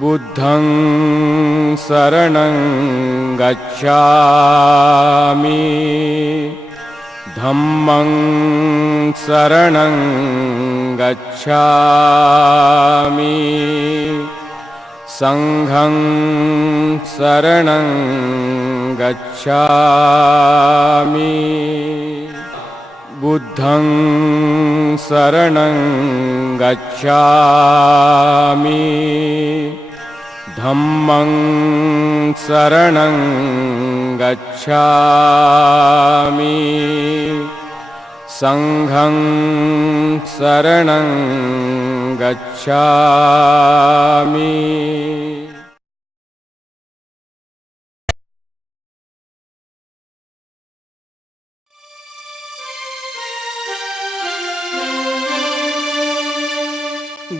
बुद्धं शरणं गच्छामि धम्मं शरणं गच्छामि संघं शरणं गच्छामि बुद्धं शरणं गच्छामि धम्मं शरणं गच्छामि संघं शरणं गच्छामि।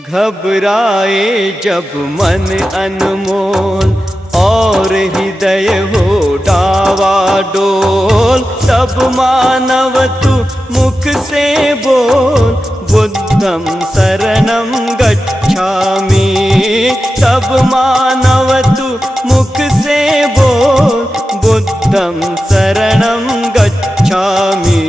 घबराए जब मन अनमोल और हृदय हो डावाडोल, तब मानव तू मुख से बोल बुद्धं शरणं गच्छामि। तब मानव तू मुख से बोल बुद्धं शरणं गच्छामि।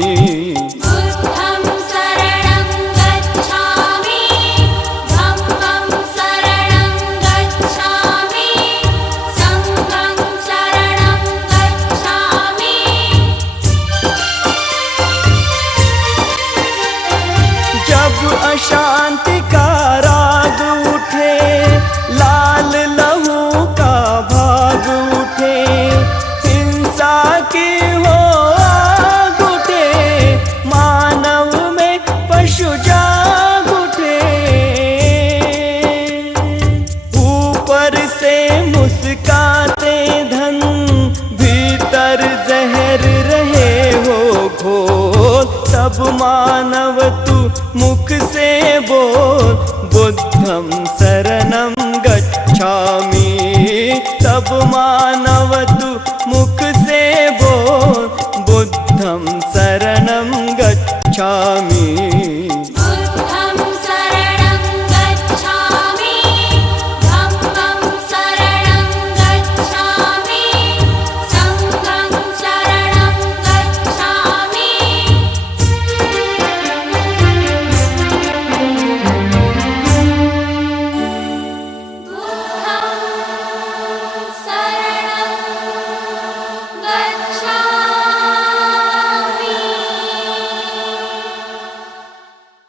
अशांति का राग उठे, लाल लहू का भाग उठे, हिंसा की हो आग उठे, मानव में पशु जाग उठे। ऊपर से मुस्काते धन, भीतर जहर रहे हो घोल, तब मानव तू मुख से बोल बुद्धं शरणं गच्छामि। तब मानव तू मुख से बोल बुद्धं शरणं गच्छामि।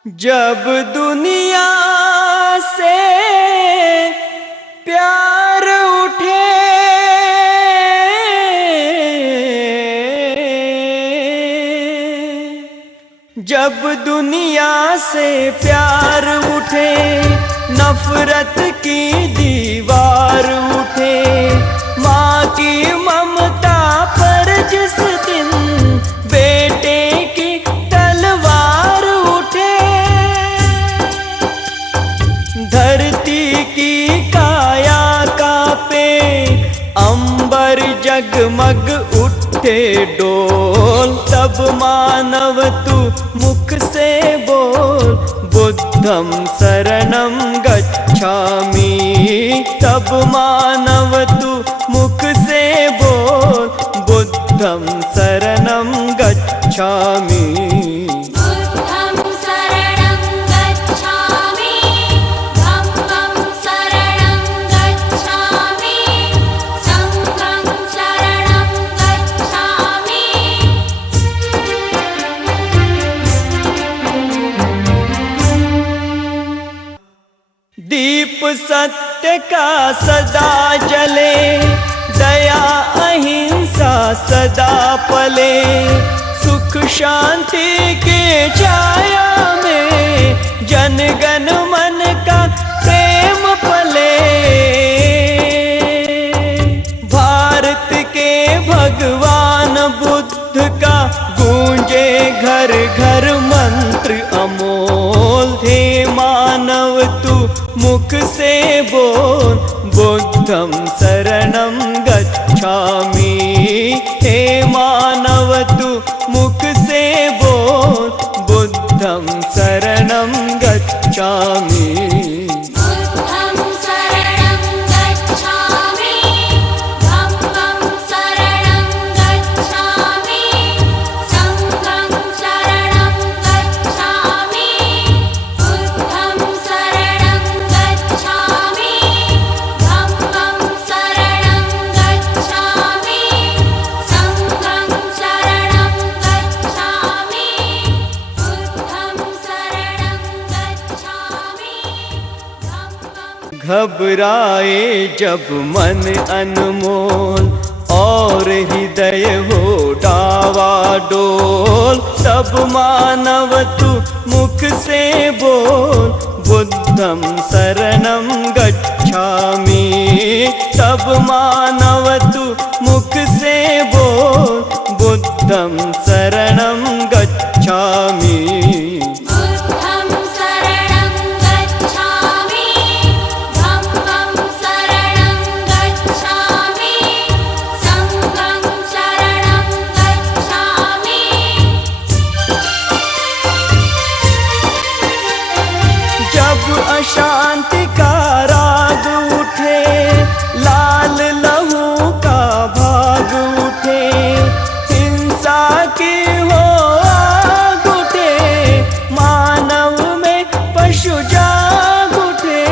जब दुनिया से प्यार उठे, जब दुनिया से प्यार उठे, नफरत की दीवार उठे, माँ की ममता पर जिस दिन बेटे की तलवार उठे, धरती की काया कांपे, अंबर जगमग उठे डोल, तब मानव तू मुख से बोल बुद्धं शरणं गच्छामि। तब मानव तू मुख से बोल बुद्धं शरणं गच्छामि। दीप सत्य का सदा जले, दया अहिंसा सदा पले, सुख शांति के छाया में जन गण मन का प्रेम पले। भारत के भगवान बुद्ध का गूंजे घर घर मंत्र अमोल, हे मानव तू मुख से बोल बुद्धं शरणं गच्छामि। हे मानव तू मुख से बोल बुद्धं शरणं गच्छामि। बुद्धं शरणं घबराए जब मन अनमोल और हृदय हो डावाडोल, तब मानव तू मुख से बोल बुद्धं शरणं गच्छामि। तब मानव तू मुख से बोल बुद्धं शरणं गच्छामि। अशांति का राग उठे, लाल लहू का भाग उठे, हिंसा की हो आग उठे, मानव में पशु जाग उठे।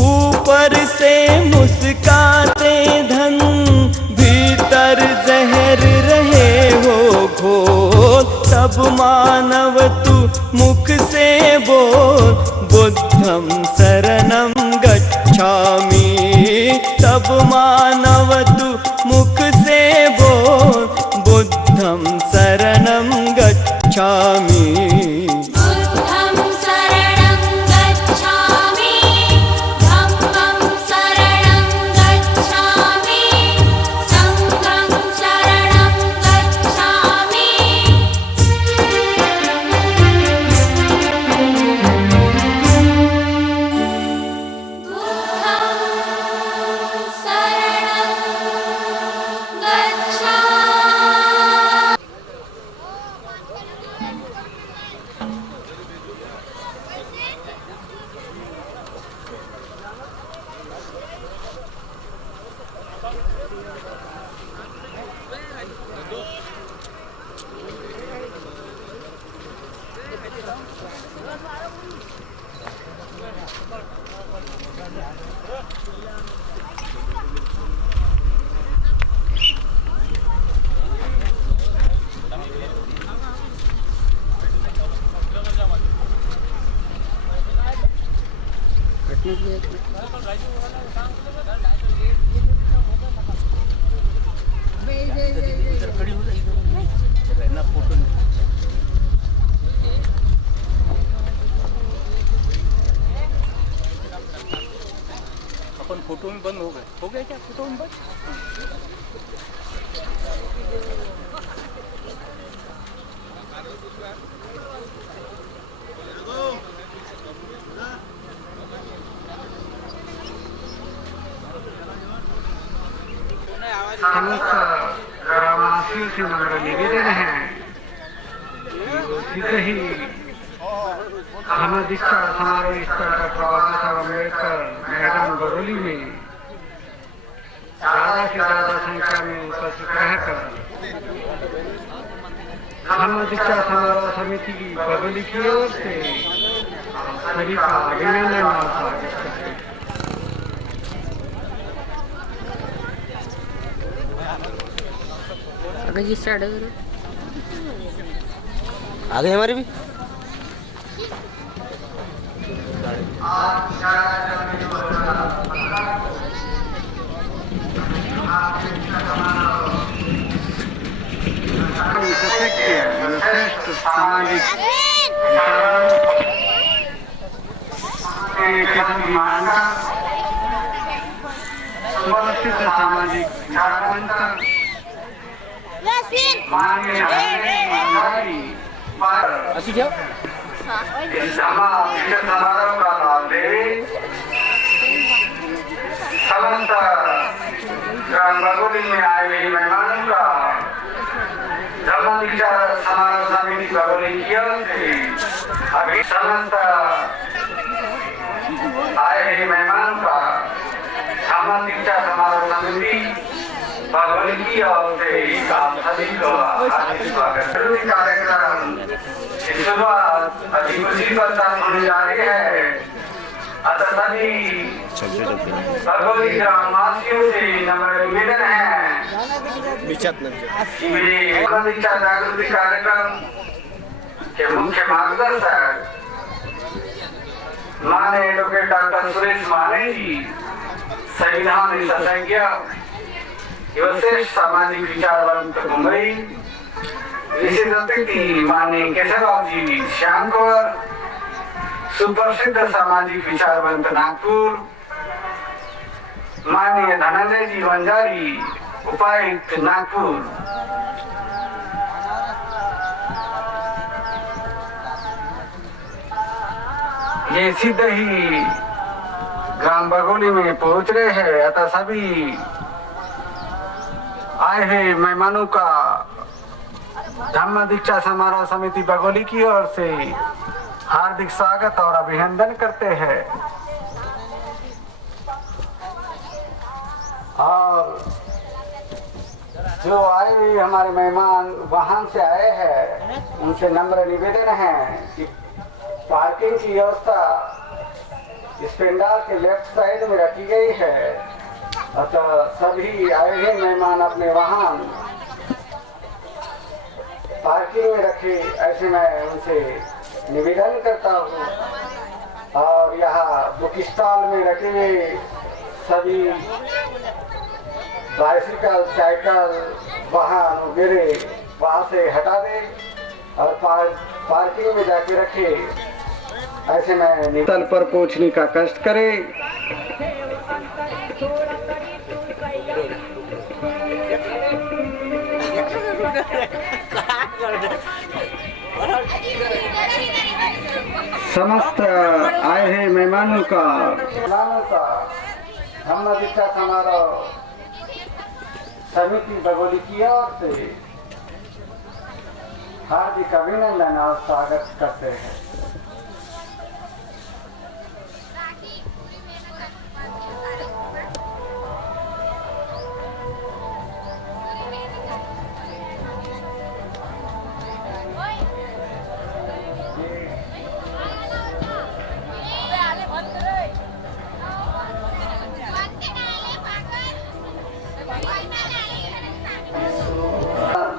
ऊपर से मुस्काते धन, भीतर जहर रहे हो घोल, तब मानव तू मुख से बोल बुद्धं शरणं गच्छामि। तब मानव तू मुख से बोल बुद्धं शरणं गच्छामि। अपन फोटो में बंद हो गए क्या? फोटो में बंद। समस्त ग्रामवासियों से हमारा निवेदन है शीघ्र ही धर्म दीक्षा समारोह स्थल डॉक्टर बाबा साहब अम्बेडकर मैदान बरौली में ज्यादा से ज्यादा संख्या में उपस्थित रहकर धर्म दीक्षा समारोह समिति की बरौली की ओर से सभी का अभिनंदन और स्वागत करते हैं। आगे स्टार्ट करो। आगे हमारे भी श्रेष्ठ सामाजिक मानता सुप्रसिद्ध सामाजिक विचारवंत ऐसी क्या समस्त ग्राम बरौली में आए हुए मेहमानों का धर्म दीक्षा समारोह समिति बरौली की ओर से अभी समस्त आए हुए मेहमानों का धर्म दीक्षा समारोह समिति बरौली की ओर से आप सभी को हार्दिक स्वागत। कार्यक्रम की शुरुआत अभी कुछ ही पश्चात होने जा रही है। अतः सभी बरौली ग्रामवासियों से नम्र निवेदन है दीक्षा जागृति कार्यक्रम के मुख्य मार्गदर्शक माननीय एडवोकेट डॉक्टर सुरेश माने जी, संविधान विशेषज्ञ, युवश्रेष्ठ सामाजिक विचारवंत मुंबई, विशेष अतिथि माननीय केशवराव जी श्यामकर, सुप्रसिद्ध सामाजिक विचारवंत नागपुर, माननीय धनंजय जी वंजारी, उपायुक्त नागपुर, ये सीधे ही ग्राम बगोली में पहुंच रहे हैं, अतः सभी आए हैं मेहमानों का धम्म दीक्षा समारोह समिति बगोली की ओर से हार्दिक स्वागत और अभिनंदन करते हैं। और जो आए हुए हमारे मेहमान वहां से आए हैं, उनसे नम्र निवेदन है कि पार्किंग की व्यवस्था इस पंडाल के लेफ्ट साइड में रखी गई है, अतः सभी आए हुए मेहमान अपने वाहन पार्किंग में रखे, ऐसे मैं उनसे निवेदन करता हूँ। और यहाँ बुक स्टॉल में रखे हुए सभी बाइसिकल, साइकिल, वाहन वगैरह वहाँ से हटा दे और पार्किंग में जाके रखे, ऐसे मैं स्थल पर पहुंचने का कष्ट करे। समस्त आए हैं मेहमानों का धम्म दीक्षा समारोह समिति बगोली की ओर से हार्दिक अभिनंदन और स्वागत करते हैं।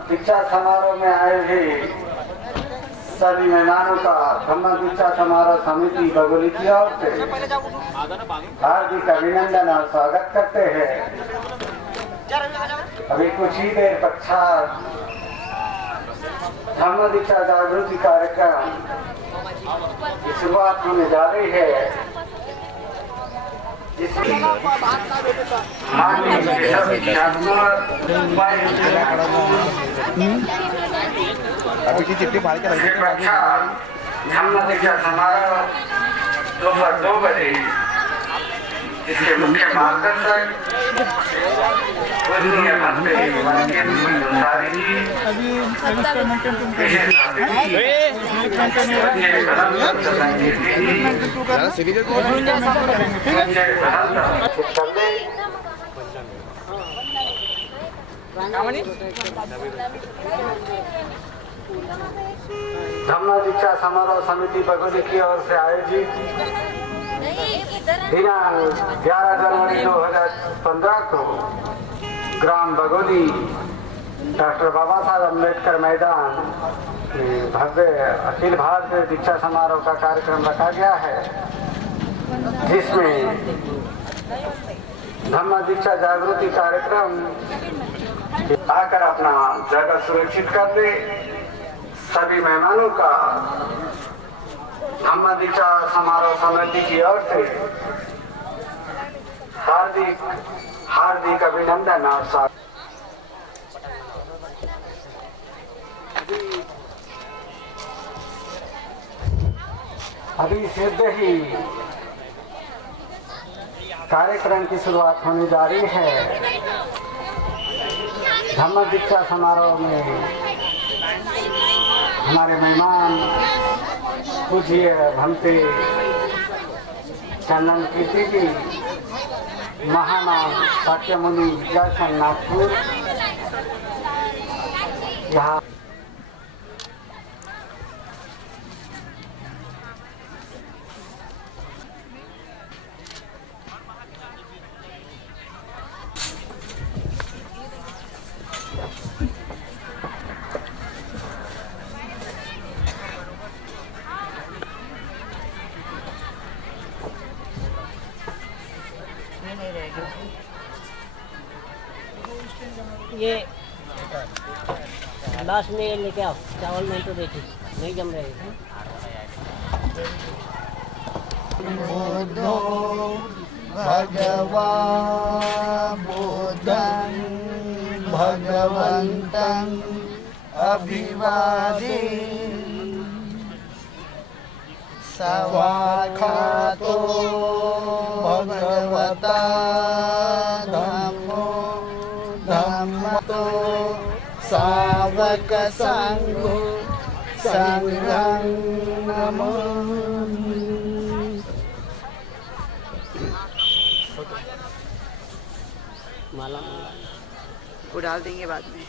दीक्षा समारोह में आए हुए सभी मेहमानों का धम्म दीक्षा समारोह समिति बगोली की ओर से हार्दिक अभिनंदन और स्वागत करते हैं। अभी कुछ ही देर पश्चात धम्म दीक्षा जागृति कार्यक्रम की शुरुआत होने जा रही है। अभी की चिट्ठी फाड़ के रख दी। धम्म दीक्षा समारोह दोपहर 2 बजे, जिसके मुख्य मार्गदर्शक पूजनीय भंते अंसारी जी, विशेष धम्म दीक्षा समारोह समिति बगोली की ओर से आयोजित दिनांक 11 जनवरी 2015 को ग्राम बगोली डॉक्टर बाबा साहब अम्बेडकर मैदान में भव्य अखिल भारतीय दीक्षा समारोह का कार्यक्रम रखा गया है, जिसमें धम्म दीक्षा जागृति कार्यक्रम आकर अपना जगह सुरक्षित कर ले। सभी मेहमानों का धम्म दीक्षा समारोह समिति की ओर से हार्दिक अभिनंदन और स्वागत। अभी शीघ्र ही कार्यक्रम की शुरुआत होने जा रही है। धम्म दीक्षा समारोह में हमारे मेहमान पूज्य भंते चंदन कीर्ति जी, महानाम सत्यमुनि विद्यासन नागपुर, यहाँ ये लास्ट में ये लेके आओ, चावल नहीं तो देखिए नहीं जम रहे हैं। बुद्धो भगवान् बुद्धं भगवन्तं अभिवादे सवाखातो भगवता धम्मो धम्मतो सावक संघो संघं नमामि। माला वो डाल देंगे बाद में।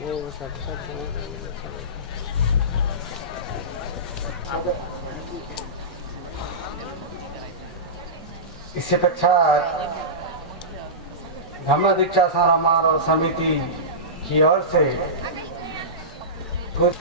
वो सब इससे पश्चात धम्म दीक्षा समारोह समिति की ओर से कुछ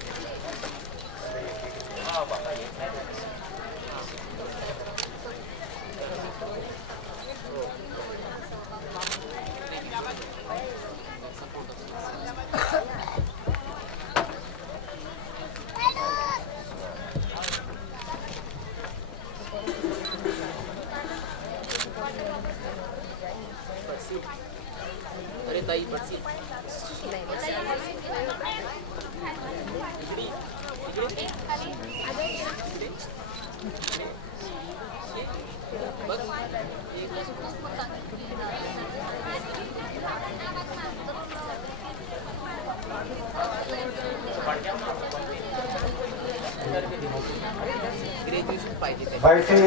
वैसे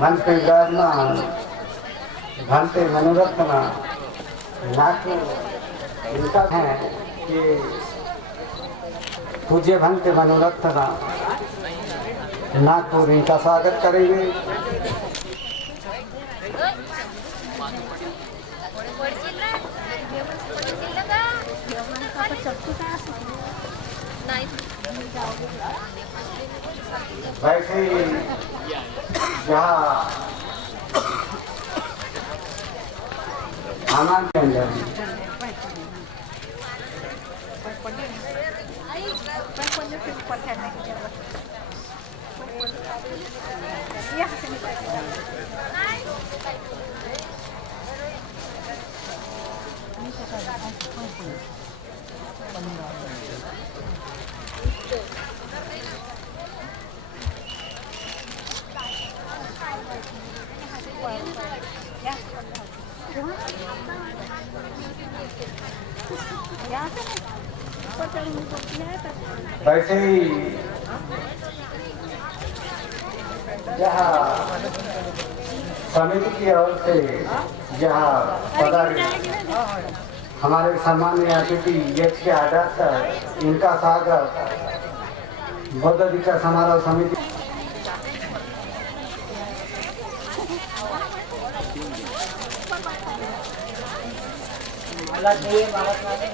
मन पे गरना घंटे मनोरत्न नाटू इनका है कि पूज्य भंते मनोरत्न नागपुर इनका स्वागत करेंगे। वैसे ही यहाँ आनंद के अंदर वैसे ही यहाँ समिति की ओर से यहाँ हमारे सम्मानीय अतिथि एच के आदर्श इनका स्वागत बौद्ध दीक्षा समारोह समिति माला चाहिए, माला चाहिए।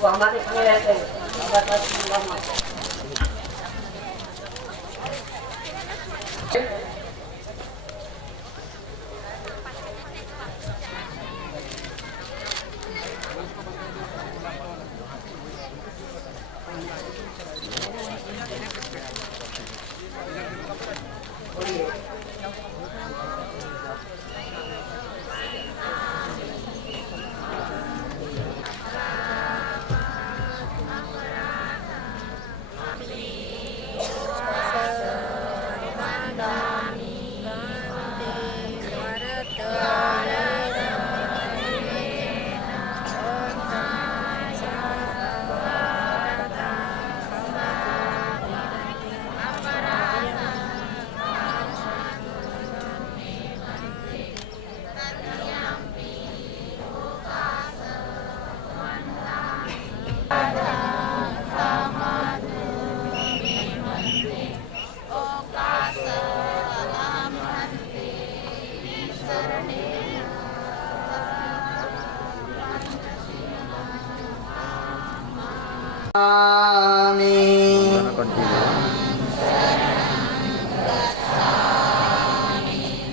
वो हमारे संग रहते हैं। माला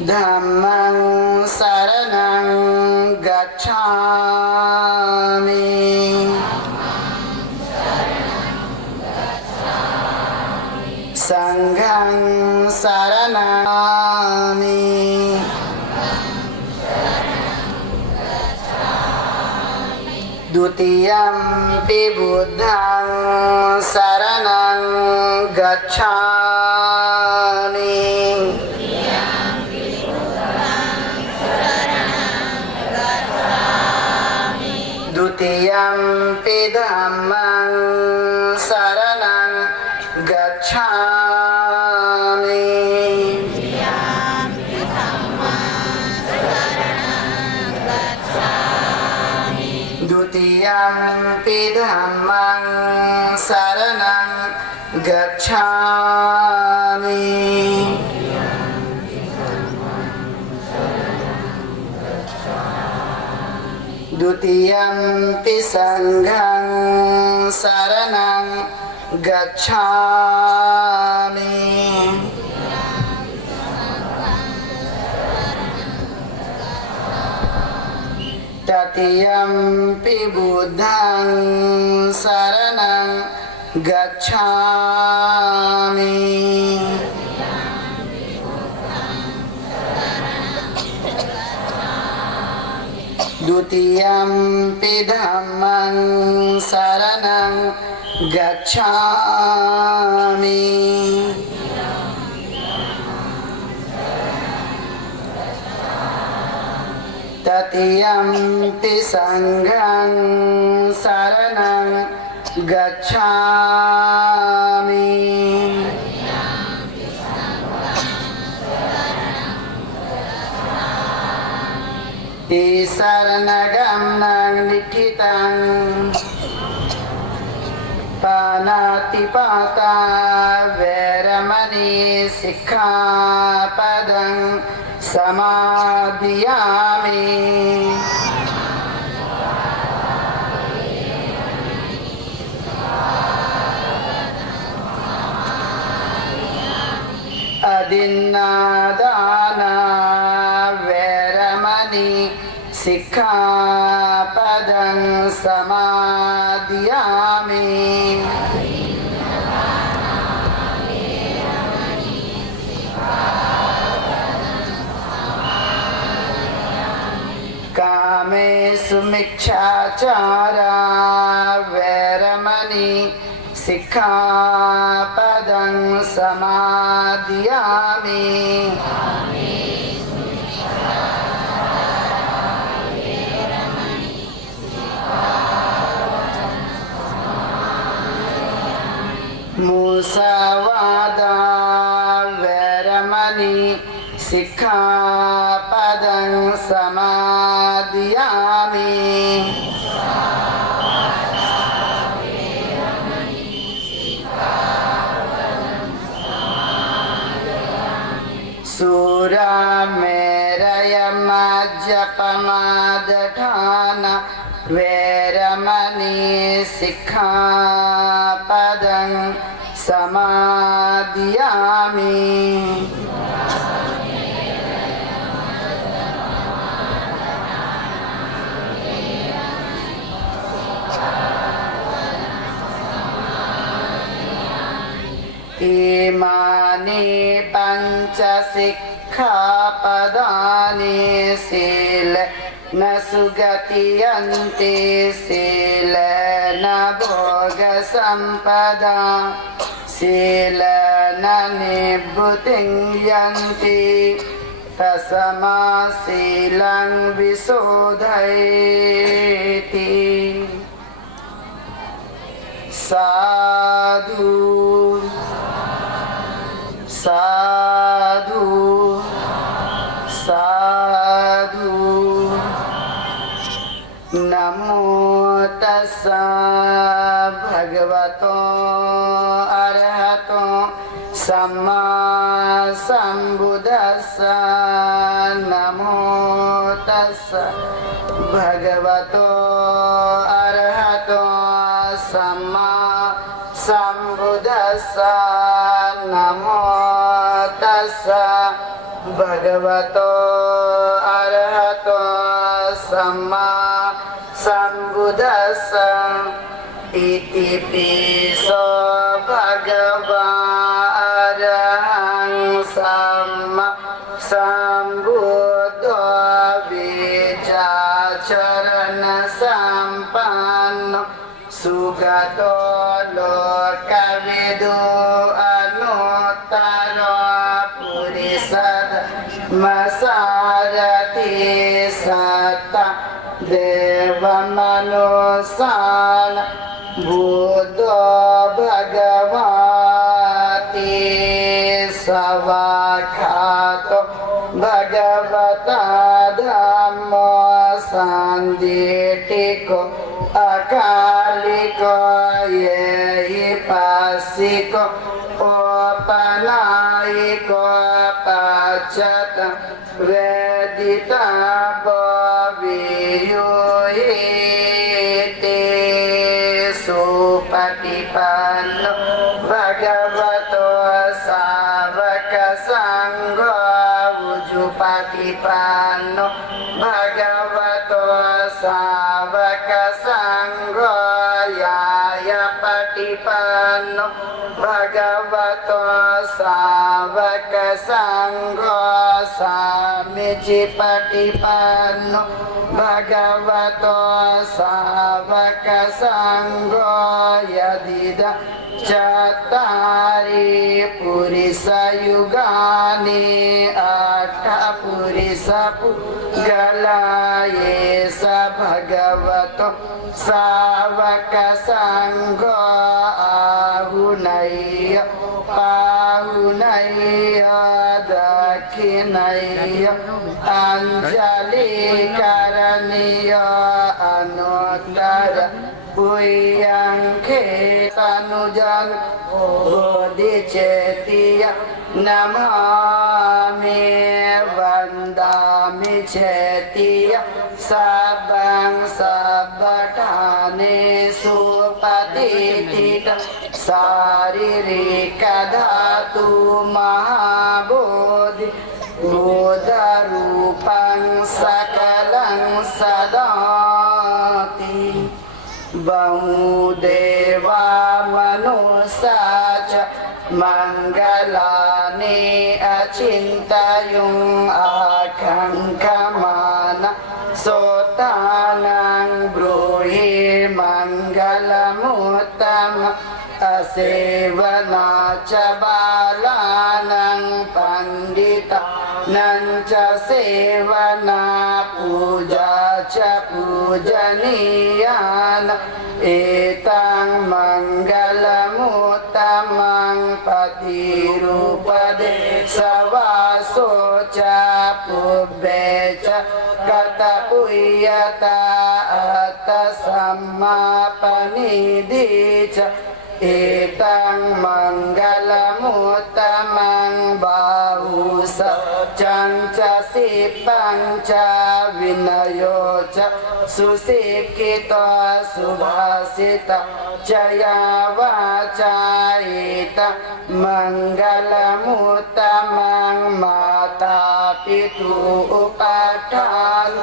धम्मं शरणं संघं शरणं द्वितीयंपि बुद्धं शरणं गच्छामि द्वितीयंपि धम्मं शरणं गच्छामि द्वितीयंपि धम्मं शरणं गच्छामि द्वितीयंपि संघं शरणं गच्छामि तृतीयंपि बुद्धं शरणं गच्छामि द्वितीयंपि धम्मं शरणं गच्छामि तृतीयंपि संघं शरणं गच्छामि शरणगमनं निठितं पानातिपाता वैरमणि सिक्खापदं समादियामि अदिन्नादाना वैरमणि सिक्खापदं समादियामि कामेषु मिच्छाचारा वैरमणि सिक्खापदं समादियामि मुसावादा वैरमणि सिक्खापदं समादियामि सूरामेरयमज्जपमादठाना वैरमणि सिक्खापदं समादियामि इमानि पञ्चशिक्षापदानि शीलेन सुगतियन्ति शीलेन भोगसम्पदा शीलेन निवृत्तिं यन्ति तस्माशीलं विशोधयति साधु साधु साधु नमो तस्सा भगवतो अरहतो सम्मा सम्बुद्धस्सा नमो तस्सा भगवतो अरहतो सम्मा सम्बुद्धस्सा नमो तस्सा भगवतो अरहतो सम्मा Buddhassa Iti piso bhagava arahang samma sambuddho vicacharana sampanno sugato lokavidu anuttara purisada masarati satta deva manusana buddho bhagavati savakhato bhagavata dhammo sanditiko akaliko yehi pasiko opanayiko pacata vedita bhaviyuhite supatipanno bhagavato savaka sangho ujupatipanno bhagavato savaka sangho yaya patipanno bhagavato savaka sangho samici patipanno bhagavato savaka sangho yadida Cattari purisa yugani atta purisa pugala yesa bhagavato savaka sangho ahunaya pahunaya dakhinaya anjali karaniya anuttara Puyang ketanujan bodhicetiya namami vandami cetiya sabang sabatane supatitita saririka dhatu mahabodhi buddha rupang sakalang sadati Bahudeva manusaca mangalani acintayung akang kamana sotanang bruhi mangalamutam asevana cabalanang pandita nanca sevana puja ca pujaniyana etang mangalamutamang patirupade savaso ca pubbeca kata puyata atasamma panidica etang mangalamutamang bahusa canca sipanca vinayoca susikita subhasita jaya vaca ita mangalamutamang mata pitu upadhan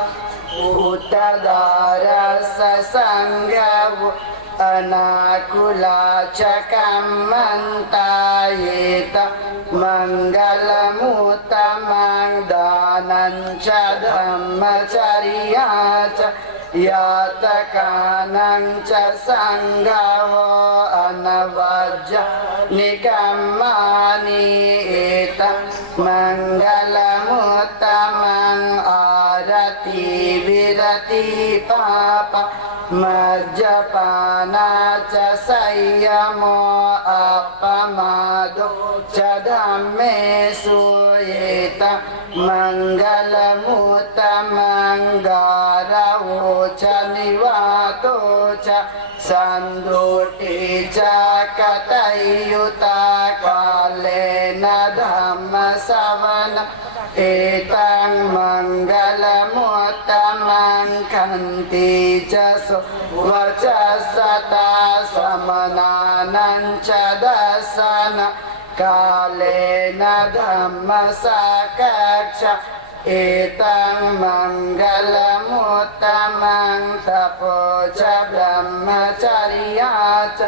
uttadara sasanggavu anakula cakamantayita mangalamutamang dananca dhammacariyaca yatakanang ca sanggavo anavajja nikammani ita mangalamutamang arati virati papa Majapana ca sayyamo appamado ca dhamme suyeta mangalamutamang garavo ca nivato ca sanduti ca katayuta kalena dhamma savana etang mangalamutamang kanti ca vacasata samananang ca dasana kalena dhamma sakakca etang mangalamutamang मुत्तमं तपो च ब्रह्मचर्या च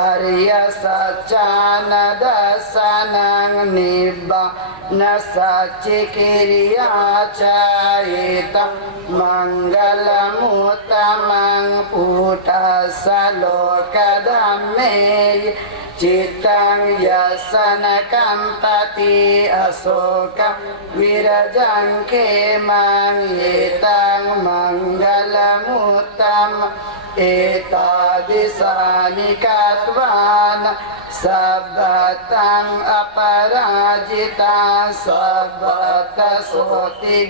आर्य सच्चान दर्शनं निब्बान सच्चिकिर्या च एतं मङ्गलमुत्तमं पुटसलोकधम्मे चित्तं यसनकम्पति अशोकं विरजं खेमं एतं मङ्गलमुत्तमम् एतादृशानि कृत्वान् सर्वतम् अपराजिताः सर्वतः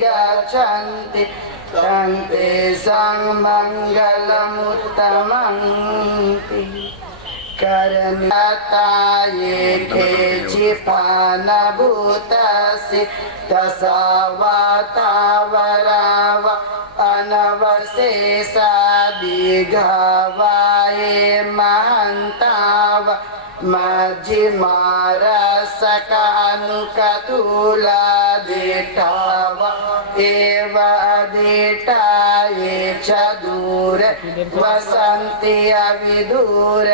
गच्छन्ति तं तेषां मङ्गलमुत्तमम् करण्यताये केचिपानभूतस्य तसावातावराव अनवशेषादिघवाये महन्ताव मज्जिमारसकानुकतुलादिठाव एव अधिठाये च दूरे वसन्ति अविदूर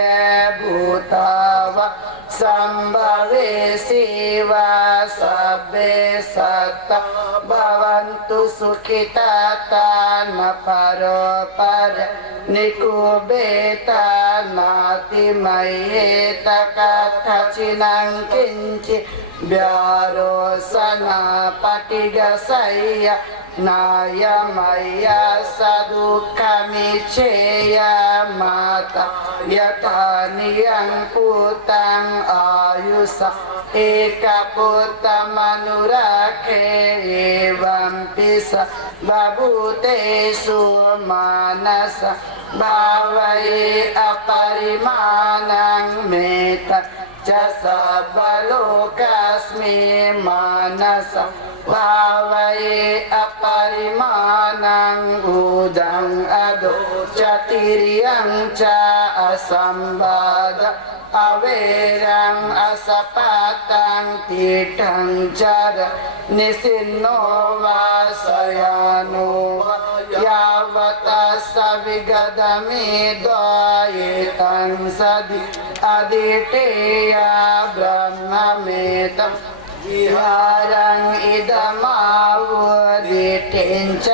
भूताव संभवे शिव सभ्ये सत्त भवन्तु सुखिता न परोपर निकुबेत नातिमयेत कथचिनं किञ्चित् व्यारोसना पटिगसय्य नायमय्य सदुःखमिच्छेय माता यथा नियं पुतं आयुषा एकपुत्रमनुरखे एवं पिस बभूतेषु मानस भावये अपरिमाणं मेत च सबलोकस्मि मानस भावये अपरिमाणं उदं अधो च तिर्यं च असंवाद अवेरं असपतं तीर्थं चर निसिन्नो वासयानो यावत् सविगदमिद्वयेतं सदि अदितेया ब्रह्ममेतं विहारं इदमावुदितिं च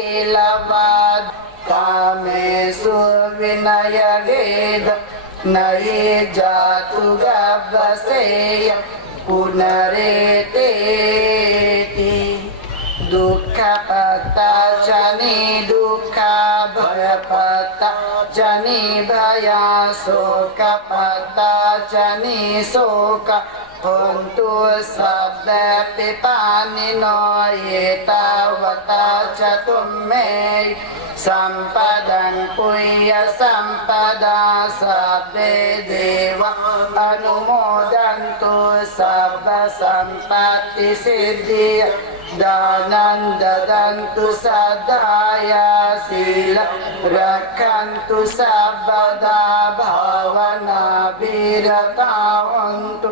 अनुपगमशीलवाद कामेषु विनयवेद नये जातु गव्यसेय पुनरेतेति दुःखपत्ता जनि दुःख भयपत्ता जनि भया शोकपत्ता जनि शोक हन्तु सब्दपिपानिनो एतावता च तुमे सम्पदं पुय्य सम्पदा सब्दे देव अनुमोदन्तु सब्द सम्पत्ति सिद्धि दानं ददन्तु सदाय शील रक्षन्तु सर्वदा भावना विरता हन्तु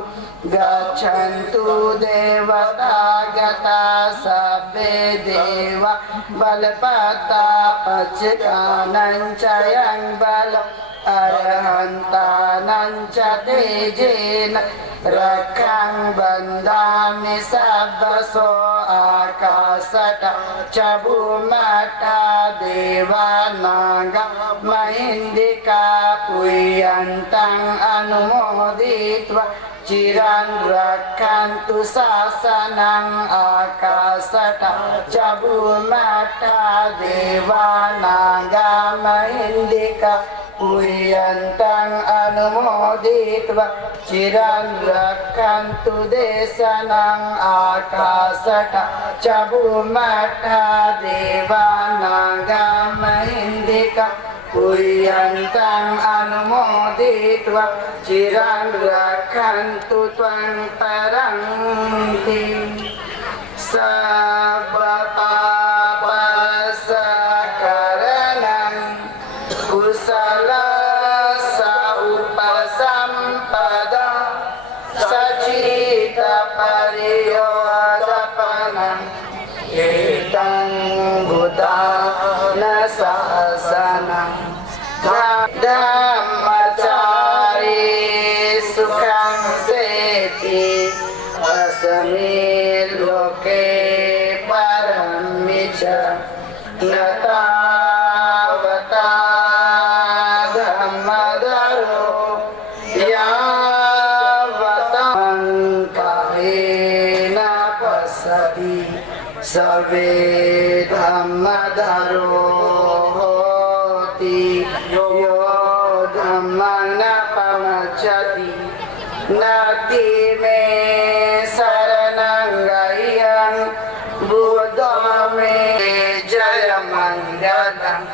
गच्छन्तु देवता गता सब्बे देव बलपता पचकानं च यं बल अरहन्तानं च तेजेन रक्षं बन्धामि सब्बसो आकाशत च भूमटा देवानाग महिन्दिका पुय्यन्तं अनुमोदित्वा चिरं रक्षन्तु शासनं आकाशत च भूमटा देवानाग महिन्दिका पुय्यन्तं अनुमोदित्वा चिरं रक्षन्तु देशनं आकाशत च भूमटा देवानाग महिन्दिका पुय्यन्तं अनुमोदित्वा चिरं रक्षन्तु त्वं परन्ति सर्वपापसकरणं कुशलस्य उपसम्पदा सचितपरियोदपनं एतं सुखं सेति अस्मे लोके परं च न तावता धम्मधरो यावतं कायेन पश्यति सर्वे धम्मधरो होति यो धम्मं पमच्छति नति मे शरणं गह्यं बुद्धो मे जयमङ्गलं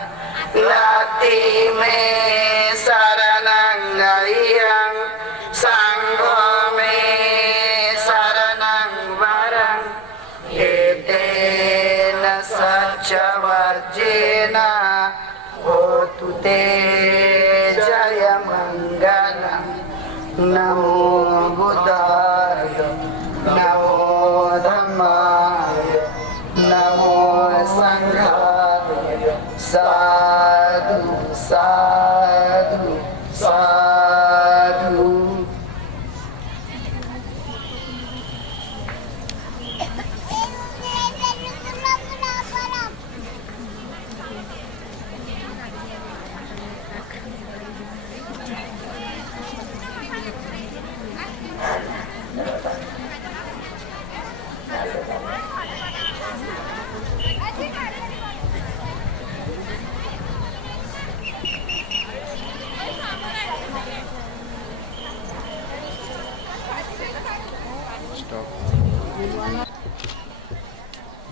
नति मे शरणं गह्यं संघो मे शरणं वरं एतेन सच्चवर्जेन होतु ते जयमङ्गलं नमो बुद्धाय नमो धम्माय नमो संघाय साधु साधु साधु।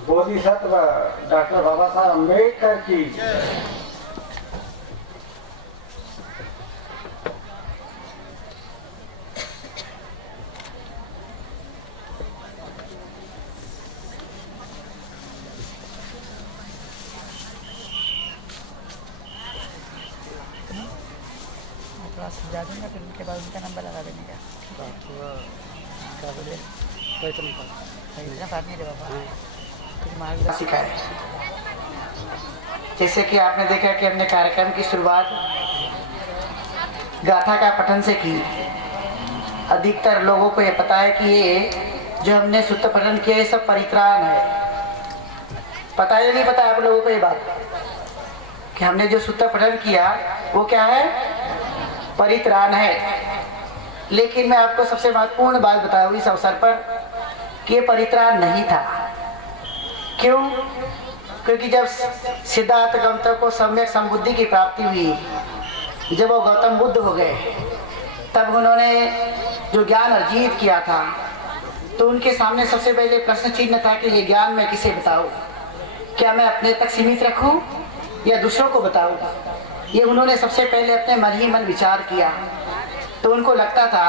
बोधिसत्व डॉक्टर बाबा साहब अम्बेडकर की समझा दूंगा फिर उनके बाद उनका नंबर लगा देने का। क्या बोले इतना बात नहीं रे बाबा सिखाए। जैसे कि आपने देखा कि हमने कार्यक्रम की शुरुआत गाथा का पठन से की। अधिकतर लोगों को यह पता है कि ये जो हमने सूत्र पठन किया ये सब परित्राण है। पता या नहीं पता आप लोगों को ये बात कि हमने जो सूत्र पठन किया वो क्या है? परित्राण है। लेकिन मैं आपको सबसे महत्वपूर्ण बात बताऊँ इस अवसर पर कि ये परित्राण नहीं था। क्यों? क्योंकि जब सिद्धार्थ गौतम को सम्यक संबुद्धि की प्राप्ति हुई, जब वो गौतम बुद्ध हो गए, तब उन्होंने जो ज्ञान अर्जित किया था तो उनके सामने सबसे पहले प्रश्न चिन्ह था कि ये ज्ञान मैं किसे बताऊं? क्या मैं अपने तक सीमित रखूं या दूसरों को बताऊं? ये उन्होंने सबसे पहले अपने मन ही मन विचार किया। तो उनको लगता था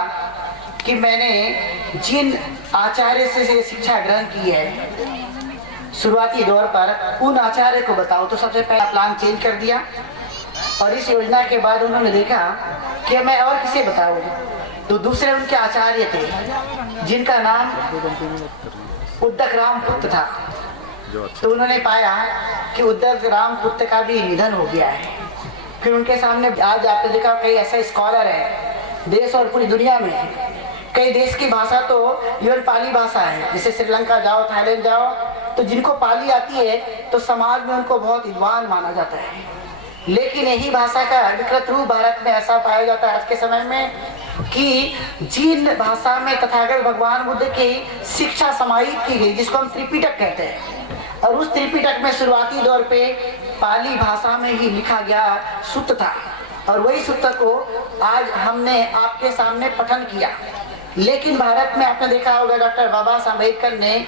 कि मैंने जिन आचार्य से शिक्षा ग्रहण की है शुरुआती दौर पर, उन आचार्य को बताओ। तो सबसे पहला प्लान चेंज कर दिया और इस योजना के बाद उन्होंने देखा कि मैं और किसे बताऊं। तो दूसरे उनके आचार्य थे जिनका नाम उद्दक राम पुत्र था। तो उन्होंने पाया कि उद्दक राम पुत्र का भी निधन हो गया है। फिर उनके सामने आज आपने देखा कई ऐसे स्कॉलर हैं देश और पूरी दुनिया में। कई देश की भाषा तो इवन पाली भाषा है, जैसे श्रीलंका जाओ, थाईलैंड जाओ, तो जिनको पाली आती है तो समाज में उनको बहुत विद्वान माना जाता है। लेकिन यही भाषा का विकृत रूप भारत में ऐसा पाया जाता है आज के समय में कि जिन भाषा में तथागत भगवान बुद्ध की शिक्षा समाहित की गई, जिसको हम त्रिपिटक कहते हैं, और उस त्रिपिटक में शुरुआती दौर पे पाली भाषा में ही लिखा गया सूत्र था और वही सूत्र को आज हमने आपके सामने पठन किया। लेकिन भारत में आपने देखा होगा डॉक्टर बाबा साहब अम्बेडकर ने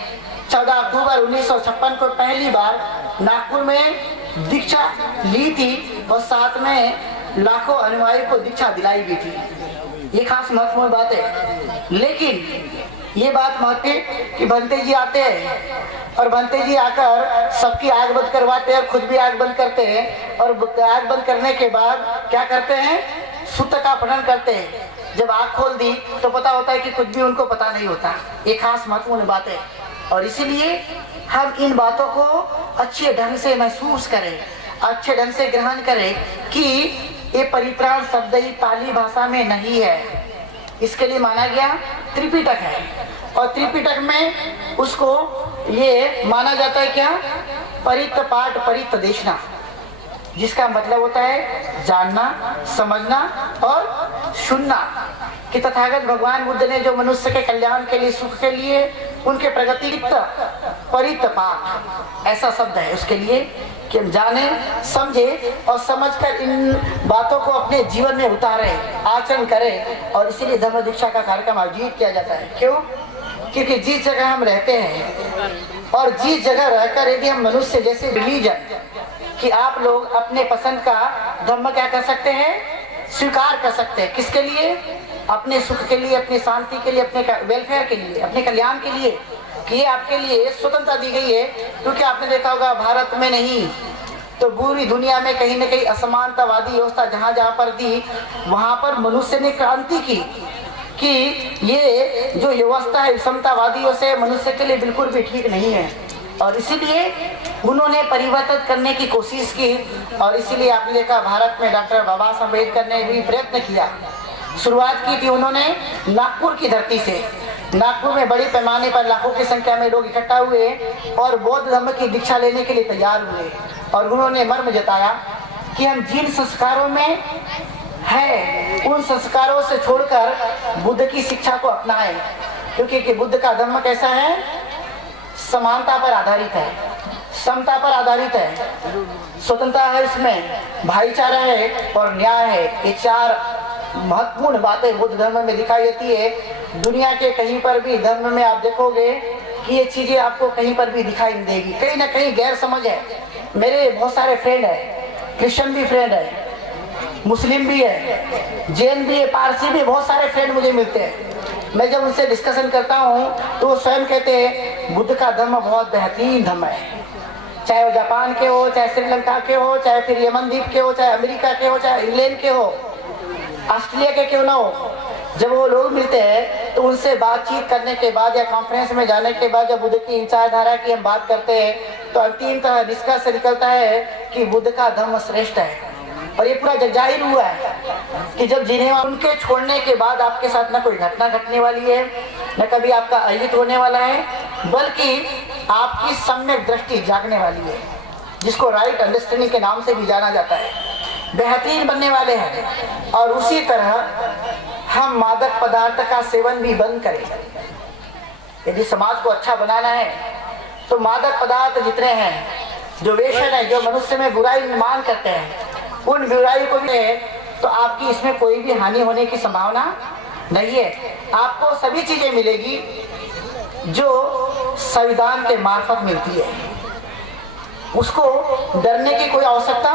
14 अक्टूबर 1956 को पहली बार नागपुर में दीक्षा ली थी और साथ में लाखों अनुयायियों को दीक्षा दिलाई भी थी। ये खास महत्वपूर्ण बात है। लेकिन ये बात महत्व कि भंते जी आते हैं और भंते जी आकर सबकी आग बंद करवाते हैं और खुद भी आग बंद करते हैं और आग बंद करने के बाद क्या करते हैं? सूत्र का पठन करते हैं। जब आग खोल दी तो पता होता है कि कुछ भी उनको पता नहीं होता। ये खास महत्वपूर्ण बात है और इसीलिए हम इन बातों को अच्छे ढंग से महसूस करें, अच्छे ढंग से ग्रहण करें कि ये परित्राण शब्द ही पाली भाषा में नहीं है। इसके लिए माना गया त्रिपिटक है। और त्रिपिटक में उसको ये माना जाता है क्या, परित पाठ परित देशना, जिसका मतलब होता है जानना, समझना और सुनना। कि तथागत भगवान बुद्ध ने जो मनुष्य के कल्याण के लिए, सुख के लिए, उनके प्रगति परित पाठ ऐसा शब्द है उसके लिए, कि हम जाने, समझे और समझकर इन बातों को अपने जीवन में उतारे, आचरण करें। और इसीलिए धर्म दीक्षा का कार्यक्रम आयोजित किया जाता है। क्यों? क्योंकि जिस जगह हम रहते हैं और जिस जगह रहकर यदि हम मनुष्य जैसे रिलीजन कि आप लोग अपने पसंद का धर्म क्या कर सकते हैं, स्वीकार कर सकते हैं। किसके लिए? अपने सुख के लिए, अपनी शांति के लिए, अपने वेलफेयर के लिए, अपने कल्याण के लिए, कि ये आपके लिए स्वतंत्रता दी गई है। क्योंकि आपने देखा होगा भारत में नहीं तो पूरी दुनिया में कहीं न कहीं असमानतावादी व्यवस्था जहाँ जहाँ पर थी, वहाँ पर मनुष्य ने क्रांति की कि ये जो व्यवस्था है समतावादियों से मनुष्य के लिए बिल्कुल भी ठीक नहीं है। और इसीलिए उन्होंने परिवर्तन करने की कोशिश की। और इसीलिए आपने देखा भारत में डॉक्टर बाबा साहब अम्बेडकर ने भी प्रयत्न किया। शुरुआत की थी उन्होंने नागपुर की धरती से। नागपुर में बड़े पैमाने पर लाखों की संख्या में लोग इकट्ठा हुए और बौद्ध धर्म की दीक्षा लेने के लिए तैयार हुए। और उन्होंने मर्म जताया कि हम जिन संस्कारों में है उन संस्कारों से छोड़कर बुद्ध की शिक्षा को अपनाएं। क्योंकि बुद्ध का धर्म कैसा है, समानता पर आधारित है, समता पर आधारित है, स्वतंत्रता है, इसमें भाईचारा है और न्याय है। ये चार महत्वपूर्ण बातें बुद्ध धर्म में दिखाई देती है। दुनिया के कहीं पर भी धर्म में आप देखोगे कि ये चीजें आपको कहीं पर भी दिखाई नहीं देगी। कहीं ना कहीं गैर समझ है। मेरे बहुत सारे फ्रेंड है, क्रिश्चियन भी फ्रेंड है, मुस्लिम भी है, जैन भी है, पारसी भी, बहुत सारे फ्रेंड मुझे मिलते हैं। मैं जब उनसे डिस्कशन करता हूँ तो वो स्वयं कहते हैं बुद्ध का धर्म बहुत बेहतरीन धर्म है। चाहे वो जापान के हो, चाहे श्रीलंका के हो, चाहे फिर यमन द्वीप के हो, चाहे अमेरिका के हो, चाहे इंग्लैंड के हो, ऑस्ट्रेलिया के क्यों ना हो। जब वो लोग मिलते हैं तो उनसे बातचीत करने के बाद या कॉन्फ्रेंस में जाने के बाद जब बुद्ध की विचारधारा की हम बात करते हैं तो अंतिमतः निष्कर्ष निकलता है कि बुद्ध का धर्म श्रेष्ठ है। और ये पूरा जाहिर हुआ है कि जब जिन्हें उनके छोड़ने के बाद आपके साथ न कोई घटना घटने वाली है, न कभी आपका अहित होने वाला है, बल्कि आपकी सम्यक दृष्टि जागने वाली है, जिसको राइट अंडरस्टैंडिंग के नाम से भी जाना जाता है, बेहतरीन बनने वाले हैं। और उसी तरह हम मादक पदार्थ का सेवन भी बंद करें। यदि समाज को अच्छा बनाना है तो मादक पदार्थ जितने हैं, जो वेशन है, जो मनुष्य में बुराई निर्माण करते हैं, उन बुराई को भी तो आपकी इसमें कोई भी हानि होने की संभावना नहीं है। आपको सभी चीजें मिलेगी जो संविधान के मार्फत मिलती है, उसको डरने की कोई आवश्यकता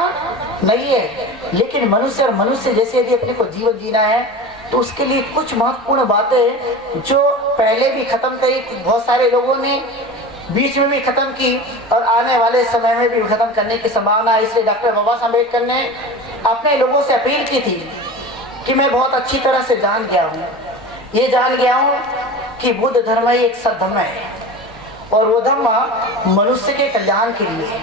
नहीं है। लेकिन मनुष्य और मनुष्य जैसे यदि अपने को जीवन जीना है तो उसके लिए कुछ महत्वपूर्ण बातें जो पहले भी खत्म करी, बहुत सारे लोगों ने बीच में भी खत्म की और आने वाले समय में भी खत्म करने की संभावना है। इसलिए डॉक्टर बाबा साहब अम्बेडकर ने अपने लोगों से अपील की थी कि मैं बहुत अच्छी तरह से जान गया हूँ, ये जान गया हूँ कि बुद्ध धर्म ही एक सद्धर्म है और वो धर्म मनुष्य के कल्याण के लिए,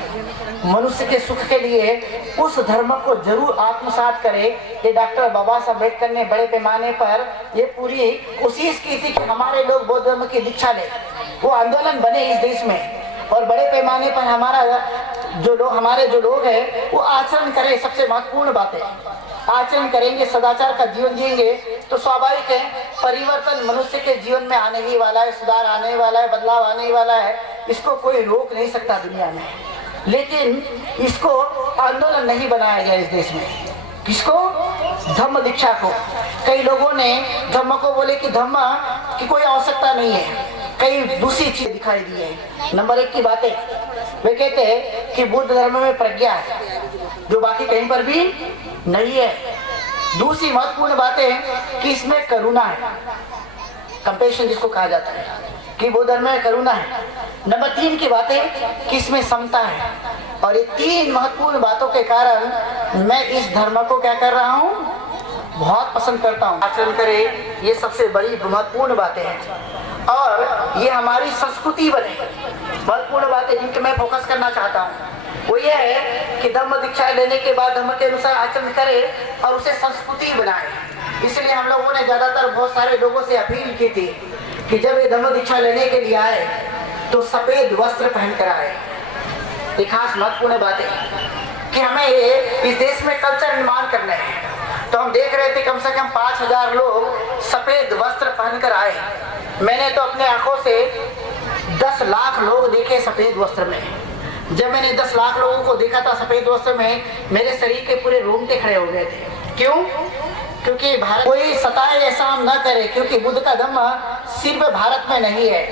मनुष्य के सुख के लिए उस धर्म को जरूर आत्मसात करे। ये डॉक्टर बाबा साहब अम्बेडकर ने बड़े पैमाने पर ये पूरी कोशिश की थी कि हमारे लोग बौद्ध धर्म की दीक्षा लें, वो आंदोलन बने इस देश में और बड़े पैमाने पर हमारे जो लोग हैं वो आचरण करें। सबसे महत्वपूर्ण बात है आचरण करेंगे, सदाचार का जीवन जिएंगे तो स्वाभाविक है परिवर्तन मनुष्य के जीवन में आने ही वाला है, सुधार आने वाला है, बदलाव आने ही वाला है। इसको कोई रोक नहीं सकता दुनिया में, लेकिन इसको आंदोलन नहीं बनाया गया इस देश में। किसको? धम्म दीक्षा को। कई लोगों ने धम्म को बोले कि धम्म की कोई आवश्यकता नहीं है, कई दूसरी चीज दिखाई दी है। नंबर 1 की बातें वे कहते हैं कि बुद्ध धर्म में प्रज्ञा है जो बाकी कहीं पर भी नहीं है। दूसरी महत्वपूर्ण बात है कि इसमें करुणा है, कंपैशन जिसको कहा जाता है कि बुद्ध धर्म में करुणा है। नंबर 3 की बात है कि इसमें समता है। और ये 3 महत्वपूर्ण बातों के कारण मैं इस धर्म को क्या कर रहा हूँ, बहुत पसंद करता हूँ। आचरण करे, ये सबसे बड़ी महत्वपूर्ण बातें हैं और ये हमारी संस्कृति बने। महत्वपूर्ण बातें जिनके मैं फोकस करना चाहता हूँ वो ये है कि धम्म दीक्षा लेने के बाद धर्म के अनुसार आचरण करे और उसे संस्कृति बनाए। इसलिए हम लोगों ने ज़्यादातर बहुत सारे लोगों से अपील की थी कि जब ये धम्म दीक्षा लेने के लिए आए तो सफ़ेद वस्त्र पहन कर आए। ये खास महत्वपूर्ण बात है कि हमें इस देश में कल्चर निर्माण करना है। तो हम देख रहे थे कम से कम 5000 लोग सफ़ेद वस्त्र पहनकर आए। मैंने तो अपने आंखों से 10 लाख लोग देखे सफ़ेद वस्त्र में। जब मैंने 10 लाख लोगों को देखा था सफ़ेद वस्त्र में, मेरे शरीर के पूरे रोंगटे खड़े हो गए थे। क्यों? क्योंकि भारत कोई सताए ऐसा हम न करे, क्योंकि बुद्ध का धम्म सिर्फ भारत में नहीं है,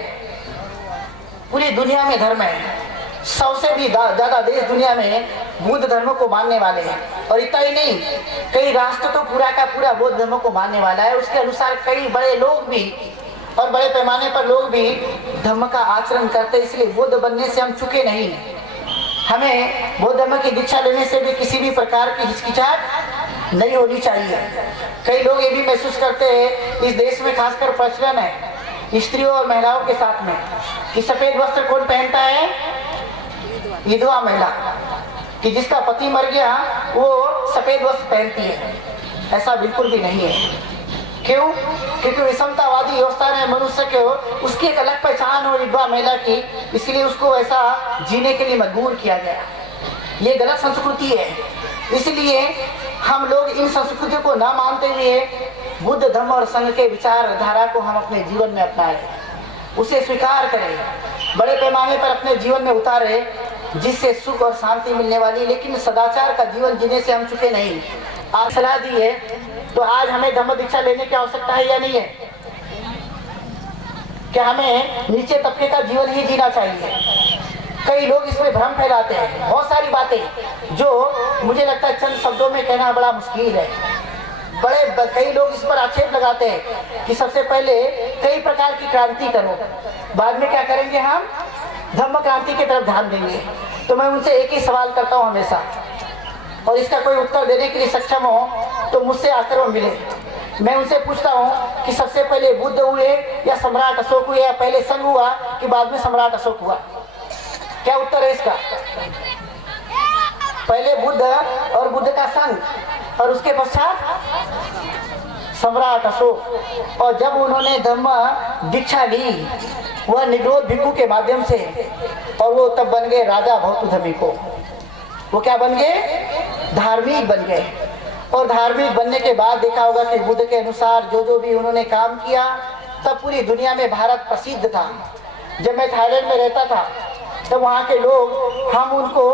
पूरी दुनिया में धर्म है। 100 से भी ज़्यादा देश दुनिया में बुद्ध धर्म को मानने वाले हैं। और इतना ही नहीं, कई राष्ट्र तो पूरा का पूरा बुद्ध धर्म को मानने वाला है। उसके अनुसार कई बड़े लोग भी और बड़े पैमाने पर लोग भी धर्म का आचरण करते। इसलिए बुद्ध बनने से हम चुके नहीं। हमें बुद्ध धर्म की दीक्षा लेने से भी किसी भी प्रकार की हिचकिचाहट नहीं होनी चाहिए। कई लोग ये भी महसूस करते हैं, इस देश में खासकर प्रचलन है स्त्रियों और महिलाओं के साथ में कि सफ़ेद वस्त्र कौन पहनता है? विधवा महिला, कि जिसका पति मर गया वो सफ़ेद वस्त्र पहनती है। ऐसा बिल्कुल भी नहीं है। क्यों? क्योंकि विषमतावादी व्यवस्था ने मनुष्य को उसकी एक अलग पहचान हो विधवा महिला की, इसलिए उसको ऐसा जीने के लिए मजबूर किया गया। ये गलत संस्कृति है। इसलिए हम लोग इन संस्कृतियों को ना मानते हुए बुद्ध धर्म और संघ के विचारधारा को हम अपने जीवन में अपनाएं, उसे स्वीकार करें, बड़े पैमाने पर अपने जीवन में उतारें, जिससे सुख और शांति मिलने वाली। लेकिन सदाचार का जीवन जीने से हम चुके नहीं। आज सलाह दी है तो आज हमें धम्म दीक्षा लेने की आवश्यकता है या नहीं है? क्या हमें नीचे तबके का जीवन ही जीना चाहिए? कई लोग इसमें भ्रम फैलाते हैं, बहुत सारी बातें जो मुझे लगता है चंद शब्दों में कहना बड़ा मुश्किल है। कई लोग इस पर आक्षेप लगाते हैं कि सबसे पहले कई प्रकार की क्रांति करो, बाद में क्या करेंगे? हम धम्म क्रांति की तरफ ध्यान देंगे। तो मैं उनसे एक ही सवाल करता हूँ हमेशा, और इसका कोई उत्तर देने के लिए सक्षम हो तो मुझसे आकर वो मिले। मैं उनसे पूछता हूँ कि सबसे पहले बुद्ध हुए या सम्राट अशोक हुए, या पहले संघ हुआ कि बाद में सम्राट अशोक हुआ? क्या उत्तर है इसका? पहले बुद्ध और बुद्ध का संघ, और उसके पश्चात सम्राट अशोक। और जब उन्होंने धम्म दीक्षा ली वह निग्रोध भिक्षु के माध्यम से, और वो तब बन गए राजा बौद्धधर्मी को। वो क्या बन गए? धार्मिक बन गए। और धार्मिक बनने के बाद देखा होगा कि बुद्ध के अनुसार जो भी उन्होंने काम किया, तब पूरी दुनिया में भारत प्रसिद्ध था। जब मैं थाईलैंड में रहता था तब वहाँ के लोग, हम उनको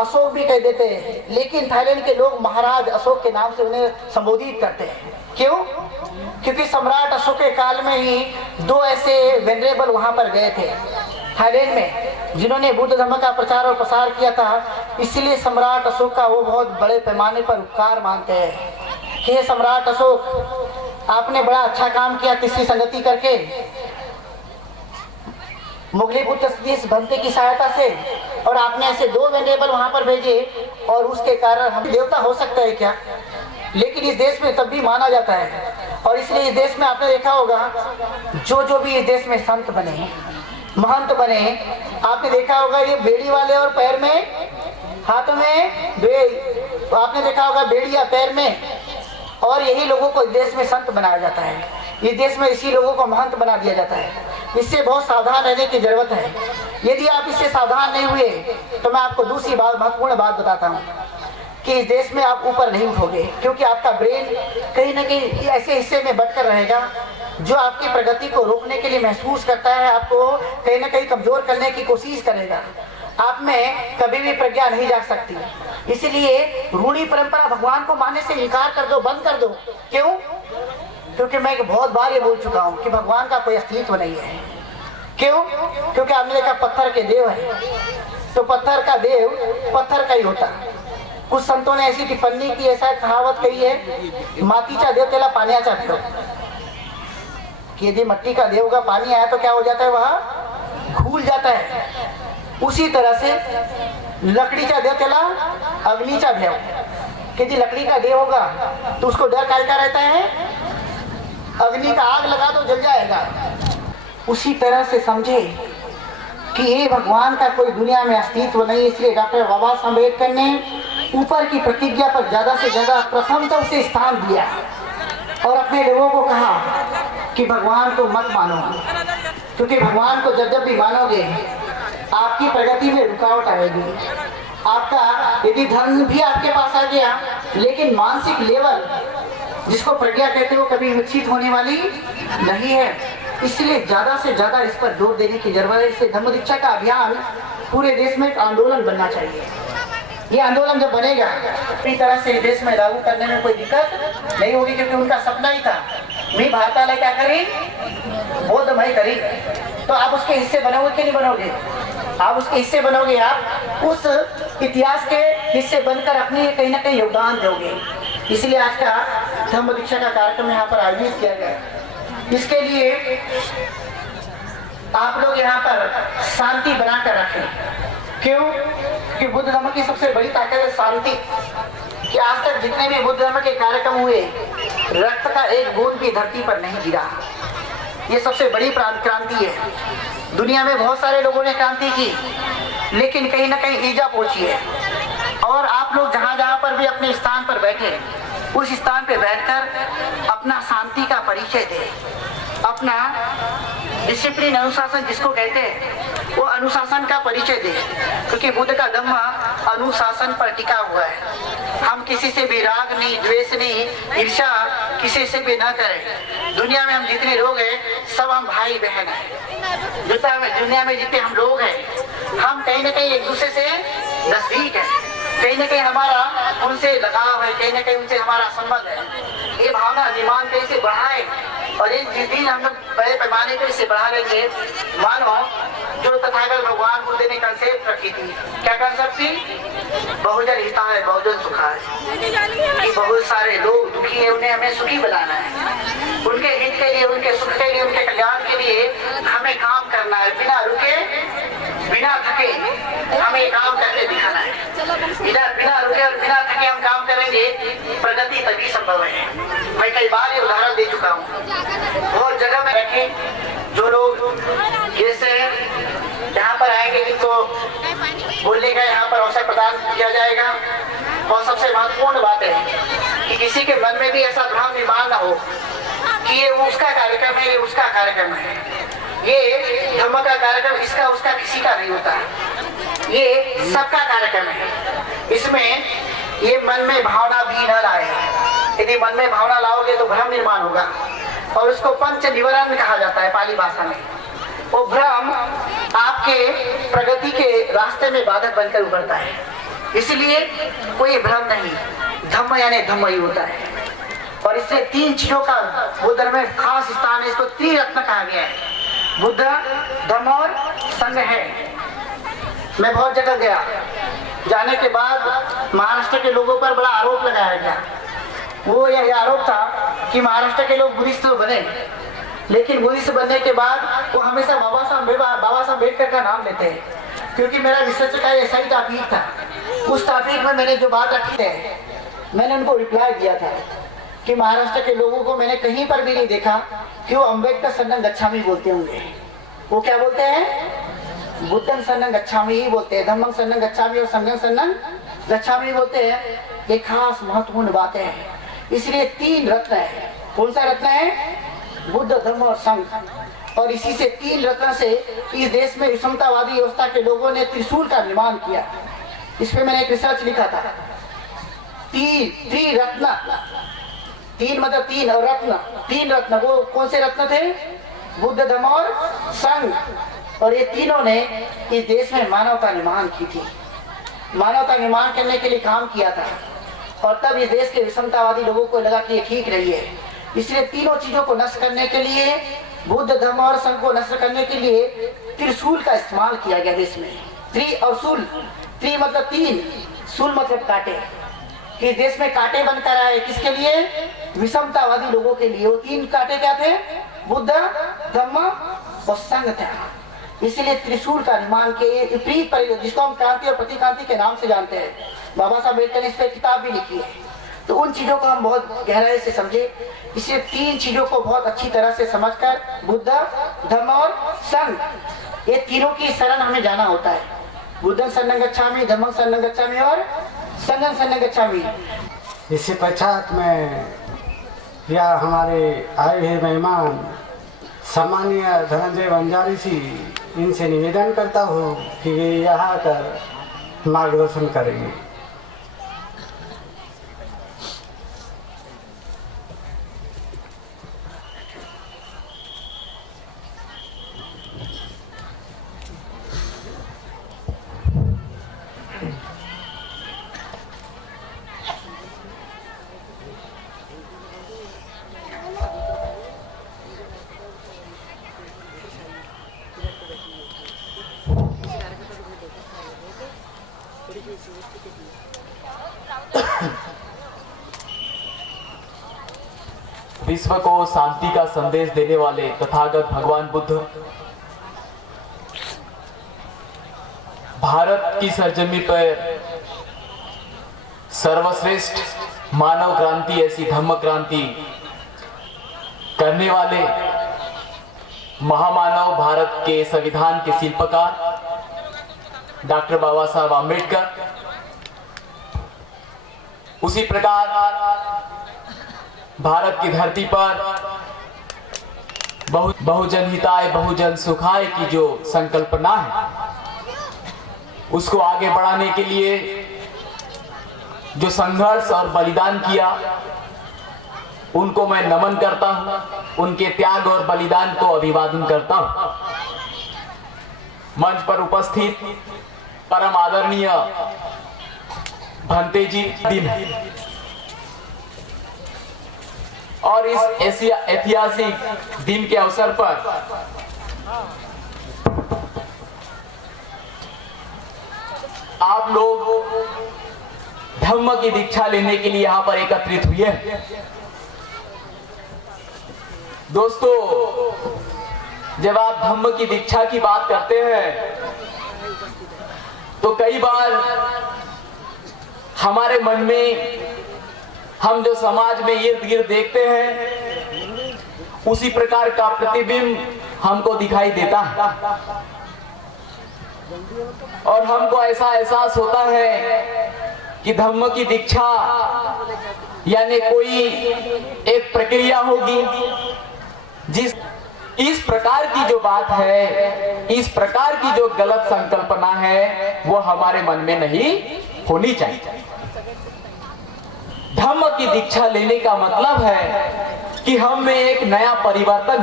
अशोक भी कह देते हैं, लेकिन थाईलैंड के लोग महाराज अशोक के नाम से उन्हें संबोधित करते हैं। क्यों? क्योंकि सम्राट अशोक के काल में ही 2 ऐसे वेनरेबल वहाँ पर गए थे थाईलैंड में, जिन्होंने बुद्ध धर्म का प्रचार और प्रसार किया था। इसलिए सम्राट अशोक का वो बहुत बड़े पैमाने पर उपकार मानते हैं कि हे सम्राट अशोक, आपने बड़ा अच्छा काम किया तीसरी संगति करके, मुगली बुद्ध सदीश भंते की सहायता से, और आपने ऐसे 2 वेनरेबल वहाँ पर भेजे, और उसके कारण हम देवता हो सकता है क्या? लेकिन इस देश में तब भी माना जाता है। और इसलिए इस देश में आपने देखा होगा जो भी इस देश में संत बने, महंत बने, आपने देखा होगा ये बेड़ी वाले और पैर में, हाथों में आपने देखा होगा बेड़ी या पैर में, और यही लोगों को इस देश में संत बनाया जाता है। इस देश में इसी लोगों को महंत बना दिया जाता है। इससे बहुत सावधान रहने की जरूरत है। यदि आप इससे सावधान नहीं हुए तो मैं आपको दूसरी बात, महत्वपूर्ण बात बताता हूँ कि इस देश में आप ऊपर नहीं उठोगे, क्योंकि आपका ब्रेन कहीं ना कहीं ऐसे हिस्से में बटकर रहेगा जो आपकी प्रगति को रोकने के लिए महसूस करता है, आपको कहीं ना कहीं कमजोर करने की कोशिश करेगा। आप में कभी भी प्रज्ञा नहीं जाग सकती। इसीलिए रूढ़ी परंपरा भगवान को मानने से इनकार कर दो, बंद कर दो। क्यों? क्योंकि मैं बहुत बार ये बोल चुका हूँ कि भगवान का कोई अस्तित्व नहीं है। क्यों? क्योंकि आपने देखा पत्थर के देव है, तो पत्थर का देव पत्थर का ही होता। कुछ संतों ने ऐसी टिप्पणी की, ऐसा कहावत कही है, मातीचा देव त्याला पाण्याचा देव, कि यदि मिट्टी का देव का पानी आया तो क्या हो जाता है? वह घुल जाता है। उसी तरह से लकड़ीचा देव त्याला अग्नीचा देव, कि यदि लकड़ी का देव होगा तो उसको डर काय का रहता है? अग्नि का आग लगा दो जल जाएगा। उसी तरह से समझे कि ये भगवान का कोई दुनिया में अस्तित्व नहीं। इसलिए डॉक्टर बाबा साहब अम्बेडकर ने ऊपर की प्रतिज्ञा पर ज्यादा से ज्यादा प्रथम तो उसे स्थान दिया। और अपने लोगों को कहा कि भगवान को मत मानो, क्योंकि भगवान को जब जब भी मानोगे आपकी प्रगति में रुकावट आएगी। आपका यदि धन भी आपके पास आ गया, लेकिन मानसिक लेवल जिसको प्रज्ञा कहते हो कभी विकसित होने वाली नहीं है। इसलिए ज्यादा से ज्यादा इस पर जोर देने की जरूरत है। इसलिए धम्म दीक्षा का अभियान पूरे देश में एक आंदोलन बनना चाहिए। ये आंदोलन जब बनेगा पूरी तरह से देश में लागू करने में कोई दिक्कत नहीं होगी, क्योंकि उनका सपना ही था मैं भारतालय क्या करी, बौद्धमय करी। तो आप उसके हिस्से बनोगे कि नहीं बनोगे? आप उसके हिस्से बनोगे, आप उस इतिहास के हिस्से बनकर अपनी कहीं ना कहीं योगदान दोगे। इसलिए आज का धम्म दीक्षा का कार्यक्रम यहाँ पर आयोजित किया गया। इसके लिए आप लोग यहाँ पर शांति बनाकर रखें। क्यों? कि बुद्ध धर्म की सबसे बड़ी ताकत है शांति। कि आज तक जितने भी बुद्ध धर्म के कार्यक्रम हुए, रक्त का एक बूंद भी धरती पर नहीं गिरा। ये सबसे बड़ी क्रांति है। दुनिया में बहुत सारे लोगों ने क्रांति की, लेकिन कहीं ना कहीं ईजा पहुंची है। और आप लोग जहाँ जहाँ पर भी अपने स्थान पर बैठे, उस स्थान पर बैठकर अपना शांति का परिचय दे, अपना डिसिप्लिन अनुशासन जिसको कहते हैं वो अनुशासन का परिचय दे। क्योंकि बुद्ध का धम्म अनुशासन पर टिका हुआ है। हम किसी से भी राग नहीं, द्वेष नहीं, ईर्ष्या किसी से भी न करें। दुनिया में हम जितने लोग हैं सब हम भाई बहन हैं। दुनिया में जितने हम लोग हैं हम कहीं ना कहीं एक दूसरे से नजदीक है, कहीं ना कहीं हमारा उनसे लगाव है, कहीं ना कहीं उनसे हमारा संबंध है। ये भावना निर्माण कैसे बढ़ाए, और एक जिस दिन हम लोग बड़े पैमाने पर इसे बढ़ा लेंगे, मानो जो तथागत भगवान बुद्ध ने कंसेप्ट रखी थी, क्या कंसेप्ट थी? बहुजन हिताय बहुजन सुखाय। कि बहुत सारे लोग दुखी है, उन्हें हमें सुखी बनाना है। उनके हित के लिए, उनके सुख के लिए, उनके कल्याण के लिए हमें काम करना है। बिना रुके, बिना थके हमें काम करके दिखाना है। बिना रुके और बिना थके हम काम करेंगे, प्रगति तभी संभव है। मैं कई बार ये उदाहरण दे चुका हूँ। बहुत जगह में रखें जो लोग जैसे यहाँ पर आएंगे, जिनको बोलने का यहाँ पर अवसर प्रदान किया जाएगा। और सबसे महत्वपूर्ण बात है कि किसी के मन में भी ऐसा भ्रम निर्माण न हो कि ये उसका कार्यक्रम है, ये उसका कार्यक्रम है। ये धम्म का कार्यक्रम इसका उसका किसी का नहीं होता, ये सबका कार्यक्रम है। इसमें ये मन में भावना भी न लाए। यदि मन में भावना लाओगे तो भ्रम निर्माण होगा, और उसको पंच निवारण कहा जाता है पाली भाषा में। वो भ्रम आपके प्रगति के रास्ते में बाधक बनकर उभरता है। इसलिए कोई भ्रम नहीं, धम्म यानी धम्म ही होता है। और इससे तीन चीजों का बुद्ध धर्म में खास स्थान है। इसको त्रिरत्न कहा गया है। बुद्ध, धम्म और संघ है। मैं बहुत जगह गया, जाने के बाद महाराष्ट्र के लोगों पर बड़ा आरोप लगाया गया। वो यह आरोप था कि महाराष्ट्र के लोग बुद्धिस्ट तो बने, लेकिन बुद्धिस्ट बनने के बाद वो हमेशा बाबा साहब अम्बेडकर का नाम लेते हैं। क्योंकि मेरा रिसर्च का ऐसा ही टॉपिक था। उस टॉपिक में मैंने जो बात रखी है, मैंने उनको रिप्लाई दिया था कि महाराष्ट्र के लोगों को मैंने कहीं पर भी नहीं देखा कि वो अम्बेडकर शरणं गच्छामि बोलते होंगे। वो क्या बोलते हैं? बुद्धं शरणं गच्छामि ही बोलते हैं। धम्मं शरणं गच्छामि और संघं शरणं गच्छामि बोलते हैं। ये खास महत्वपूर्ण बातें हैं। इसलिए तीन रत्न है। कौन सा रत्न है? बुद्ध, धम्म और संघ। और इसी से तीन रत्न से इस देश में विषमतावादी व्यवस्था के लोगों ने त्रिशूल का निर्माण किया। इस पे मैंने एक रिसर्च लिखा था। त्रिरत्न, तीन मतलब तीन, और रत्न, तीन रत्न। वो कौन से रत्न थे? बुद्ध, धम्म और संघ। और ये तीनों ने इस देश में मानवता निर्माण की थी, मानवता निर्माण करने के लिए काम किया था। और तब इस देश के विषमतावादी लोगों को लगा कि ये ठीक नहीं है। इसलिए तीनों चीजों को नष्ट करने के लिए, बुद्ध, धम्म और संघ को नष्ट करने के लिए त्रिशूल का इस्तेमाल किया गया देश में। त्रि और शूल, त्रि मतलब तीन, शूल मतलब कांटे। इस देश में कांटे बनकर आए, किसके लिए? विषमतावादी लोगों के लिए। वो तीन कांटे क्या थे? बुद्ध, धम्म और संघ था। इसलिए त्रिशूल का निर्माण के विपरीत परिवर्तन, जिसको हम क्रांति और प्रतिक्रांति के नाम से जानते हैं, बाबा साहब अम्बेडकर ने इस पर किताब भी लिखी है। तो उन चीजों को हम बहुत गहराई से समझे। इसलिए तीन चीजों को बहुत अच्छी तरह से समझकर बुद्ध, धम्म और संघ, ये तीनों की शरण हमें जाना होता है। बुद्धं शरणं गच्छामि, धम्मं शरणं गच्छामि और संघं शरणं गच्छामि। इससे पश्चात मैं या हमारे आए हुए मेहमान सम्मानीय धनंजय बंजारी जी, इनसे निवेदन करता हूँ कि वे यहाँ आकर मार्गदर्शन करेंगे। विश्व को शांति का संदेश देने वाले तथागत भगवान बुद्ध भारत की सरजमी पर सर्वश्रेष्ठ मानव क्रांति, ऐसी धम्म क्रांति करने वाले महामानव, भारत के संविधान के शिल्पकार डॉक्टर बाबा साहब आम्बेडकर। उसी प्रकार भारत की धरती पर बहुजन हिताय बहुजन सुखाय की जो संकल्पना है, उसको आगे बढ़ाने के लिए जो संघर्ष और बलिदान किया, उनको मैं नमन करता हूं, उनके त्याग और बलिदान को अभिवादन करता हूं। मंच पर उपस्थित परम आदरणीय भंते जी, दिन है और इस ऐतिहासिक दिन के अवसर पर आप लोग धम्म की दीक्षा लेने के लिए यहां पर एकत्रित हुए हैं। दोस्तों, जब आप धम्म की दीक्षा की बात करते हैं तो कई बार हमारे मन में हम जो समाज में इर्द गिर्द देखते हैं, उसी प्रकार का प्रतिबिंब हमको दिखाई देता है और हमको ऐसा एहसास होता है कि धम्म की दीक्षा यानी कोई एक प्रक्रिया होगी, जिस इस प्रकार की जो बात है, इस प्रकार की जो गलत संकल्पना है, वो हमारे मन में नहीं होनी चाहिए। धम्म की दीक्षा लेने का मतलब है कि हम में एक नया परिवर्तन,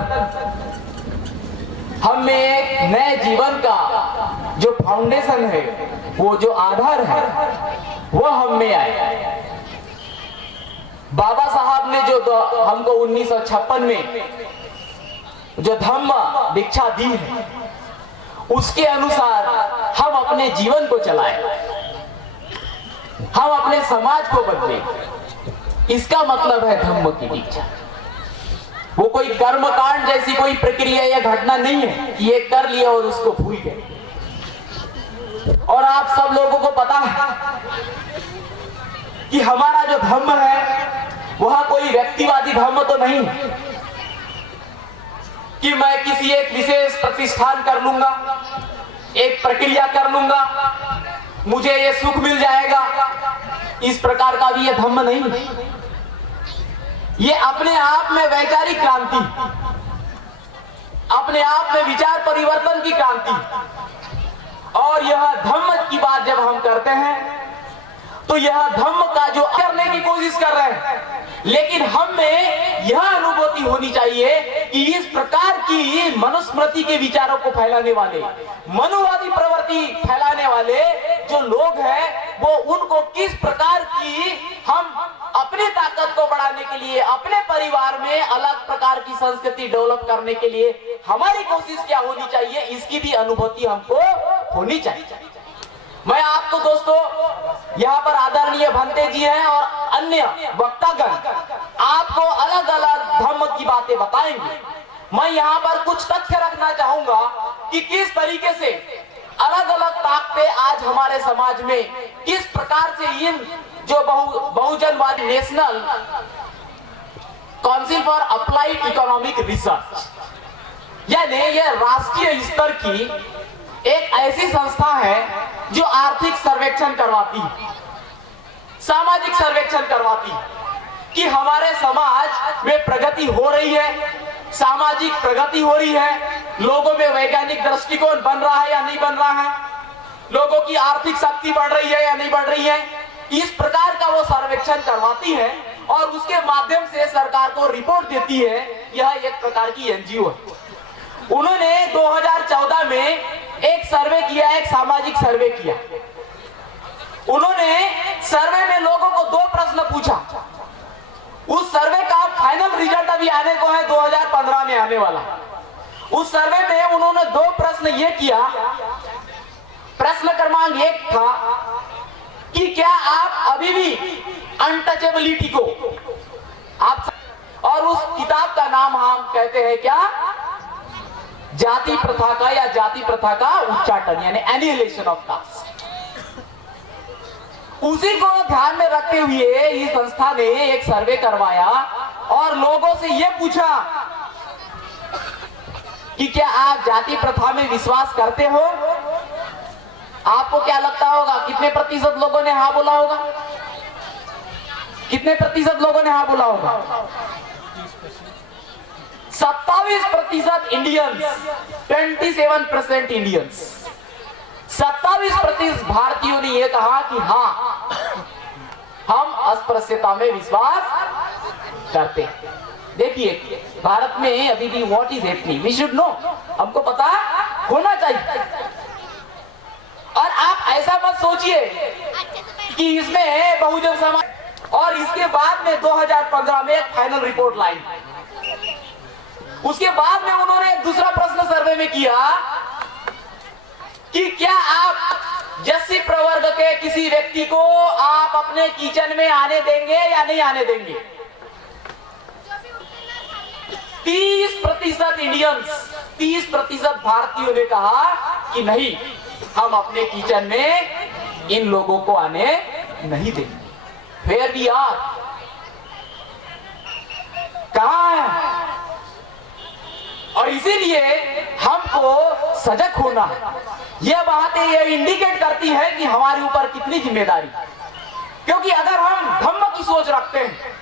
हम में एक नए जीवन का जो फाउंडेशन है, वो जो आधार है, वो हम में आए। बाबा साहब ने जो हमको 1956 में जो धम्म दीक्षा दी है, उसके अनुसार हम अपने जीवन को चलाएं, हम अपने समाज को बदलें। इसका मतलब है धम्म की दीक्षा। वो कोई कर्मकांड जैसी कोई प्रक्रिया या घटना नहीं है कि ये कर लिया और उसको भूल गए। और आप सब लोगों को पता है कि हमारा जो धम्म है, वह कोई व्यक्तिवादी धम्म तो नहीं है कि मैं किसी एक विशेष प्रतिष्ठान कर लूंगा, एक प्रक्रिया कर लूंगा, मुझे ये सुख मिल जाएगा। इस प्रकार का भी ये धम्म नहीं है। ये अपने आप में वैचारिक क्रांति, अपने आप में विचार परिवर्तन की क्रांति। और यह धम्म की बात जब हम करते हैं तो यह धम्म का जो करने की कोशिश कर रहे हैं, लेकिन हम में यह अनुभूति होनी चाहिए कि इस प्रकार की मनुस्मृति के विचारों को फैलाने वाले, मनुवादी प्रवृत्ति फैलाने वाले जो लोग हैं, वो उनको किस प्रकार की हम अपनी ताकत को बढ़ाने के लिए, अपने परिवार में अलग प्रकार की संस्कृति डेवलप करने के लिए हमारी कोशिश क्या होनी चाहिए, इसकी भी अनुभूति हमको होनी चाहिए। मैं आपको दोस्तों, यहाँ पर आदरणीय भंते जी हैं और अन्य वक्तागण आपको अलग अलग धम्म की बातें बताएंगे। मैं यहाँ पर कुछ तथ्य रखना चाहूंगा कि किस तरीके से अलग अलग ताकतें आज हमारे समाज में किस प्रकार से इन जो बहुजनवादी national council for applied economic research, यानी यह राष्ट्रीय स्तर की एक ऐसी संस्था है जो आर्थिक सर्वेक्षण करवाती है, सामाजिक सर्वेक्षण करवाती है कि हमारे समाज में प्रगति हो रही है, सामाजिक प्रगति हो रही है, लोगों में वैज्ञानिक दृष्टिकोण बन रहा है या नहीं बन रहा है, लोगों की आर्थिक शक्ति बढ़ रही है या नहीं बढ़ रही है। इस प्रकार का वो सर्वेक्षण करवाती है और उसके माध्यम से सरकार को रिपोर्ट देती है। यह एक प्रकार की एनजीओ है। उन्होंने 2014 में एक सर्वे किया, एक सामाजिक सर्वे किया। उन्होंने सर्वे में लोगों को 2 प्रश्न पूछा। उस सर्वे का फाइनल रिजल्ट अभी आने को है, 2015 में आने वाला। उस सर्वे में उन्होंने 2 प्रश्न ये किया। प्रश्न क्रमांक 1 था कि क्या आप अभी भी अनटचेबिलिटी को आप, और उस किताब का नाम हम कहते हैं क्या, जाति प्रथा का या जाति प्रथा का उच्चाटन, यानी एनिहिलेशन ऑफ कास्ट। उसी को ध्यान में रखते हुए इस संस्था ने एक सर्वे करवाया और लोगों से यह पूछा कि क्या आप जाति प्रथा में विश्वास करते हो। आपको क्या लगता होगा, कितने प्रतिशत लोगों ने हाँ बोला होगा? कितने प्रतिशत लोगों ने हाँ बोला होगा? 27% इंडियन्स, 27% इंडियंस, 27% भारतीयों ने यह कहा कि हाँ, हम अस्पृश्यता में विश्वास करते हैं। देखिए, भारत में अभी भी what is happening we should know, हमको पता होना चाहिए। और आप ऐसा मत सोचिए कि इसमें बहुजन समाज। और इसके बाद में 2015 में एक फाइनल रिपोर्ट लाई। उसके बाद में उन्होंने एक दूसरा प्रश्न सर्वे में किया कि क्या आप जस्सी प्रवर्ग के किसी व्यक्ति को आप अपने किचन में आने देंगे या नहीं आने देंगे। 30% इंडियंस, 30% भारतीयों ने कहा कि नहीं, हम अपने किचन में इन लोगों को आने नहीं देंगे। फिर भी यार कहां है? और इसीलिए हमको सजग होना है। यह बातें ये इंडिकेट करती है कि हमारे ऊपर कितनी जिम्मेदारी। क्योंकि अगर हम धम्म की सोच रखते हैं,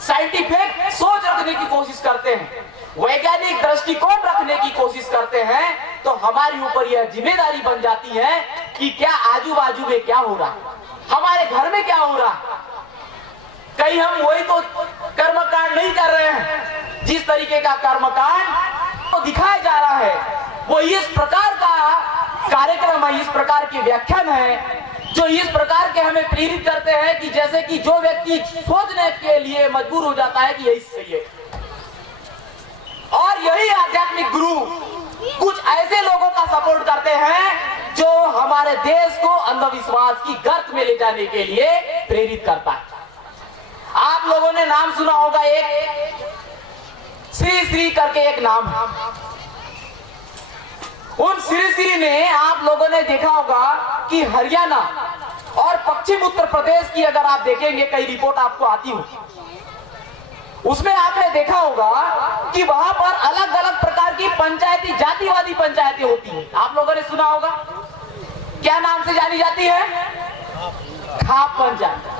साइंटिफिक सोच रखने की कोशिश करते हैं, वैज्ञानिक दृष्टिकोण रखने की कोशिश करते हैं, तो हमारे ऊपर यह जिम्मेदारी बन जाती है कि क्या आजू बाजू में क्या हो रहा है, हमारे घर में क्या हो रहा है। कहीं हम वही तो कर्मकांड नहीं कर रहे हैं जिस तरीके का कर्मकांड तो दिखाया जा रहा है। वो इस प्रकार का कार्यक्रम है, इस प्रकार के व्याख्यान है जो इस प्रकार के हमें प्रेरित करते हैं कि जैसे कि जो व्यक्ति सोचने के लिए मजबूर हो जाता है कि यही सही है। और यही आध्यात्मिक गुरु कुछ ऐसे लोगों का सपोर्ट करते हैं जो हमारे देश को अंधविश्वास की गर्त में ले जाने के लिए प्रेरित करता है। आप लोगों ने नाम सुना होगा, एक श्री करके एक नाम है। उन श्री ने आप लोगों ने देखा होगा कि हरियाणा और पश्चिम उत्तर प्रदेश की अगर आप देखेंगे, कई रिपोर्ट आपको आती होगी, उसमें आपने देखा होगा कि वहां पर अलग अलग प्रकार की पंचायती, जातिवादी पंचायतें होती हैं। आप लोगों ने सुना होगा, क्या नाम से जानी जाती है? खाप पंचायत।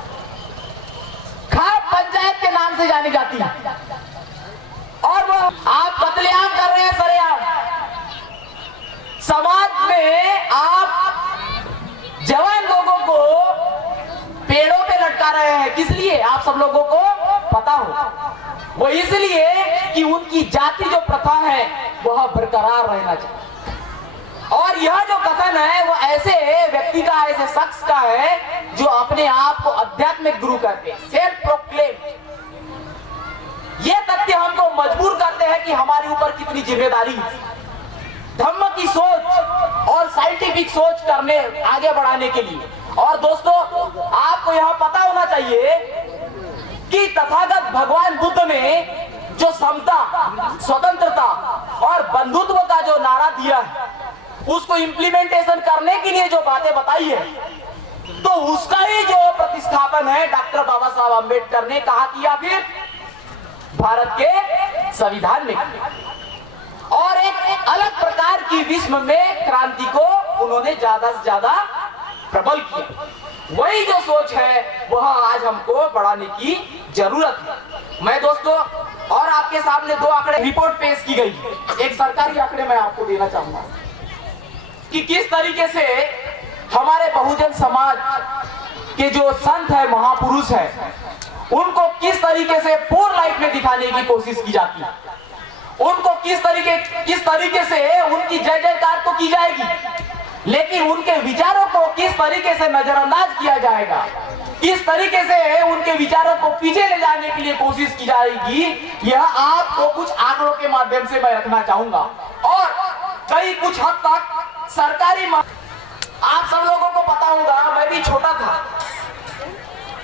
खाप पंचायत के नाम से जानी जाती है। और वो आप कत्लेआम कर रहे हैं, सरेआम। समाज में आप जवान लोगों को पेड़ों पे लटका रहे हैं। किस लिए? आप सब लोगों को पता हो, वो इसलिए कि उनकी जाति जो प्रथा है वह बरकरार रहना चाहिए। और यह जो कथन है वो ऐसे व्यक्ति का, ऐसे शख्स का है जो अपने आप को आध्यात्मिक गुरु करते हैं, सेल्फ प्रोक्लेम। ये तथ्य हमको मजबूर करते हैं कि हमारे ऊपर कितनी जिम्मेदारी है धम्म की सोच और साइंटिफिक सोच करने, आगे बढ़ाने के लिए। और दोस्तों, आपको यह पता होना चाहिए कि तथागत भगवान बुद्ध ने जो समता, स्वतंत्रता और बंधुत्व का जो नारा दिया है, उसको इंप्लीमेंटेशन करने के लिए जो बातें बताई है, तो उसका ही जो प्रतिस्थापन है डॉक्टर बाबा साहब अम्बेडकर ने कहा किया, फिर भारत के संविधान में। और एक अलग प्रकार की विश्व में क्रांति को उन्होंने ज्यादा से ज्यादा प्रबल किया। वही जो सोच है वह आज हमको बढ़ाने की जरूरत है। मैं दोस्तों और आपके सामने 2 आंकड़े रिपोर्ट पेश की गई। एक सरकारी आंकड़े मैं आपको देना चाहूंगा कि किस तरीके से हमारे बहुजन समाज के जो संत है, महापुरुष है, उनको किस तरीके से पूर्ण लाइट में दिखाने की कोशिश की जाती है, उनको किस तरीके से उनकी जय जयकार तो की जाएगी, लेकिन उनके विचारों को किस तरीके से नजरअंदाज किया जाएगा, किस तरीके से उनके विचारों को पीछे ले जाने के लिए कोशिश की जाएगी, यह आपको कुछ आंकड़ों के माध्यम से मैं रखना चाहूंगा। और कई कुछ हद तक सरकारी आप सब लोगों को पता होगा, मैं भी छोटा था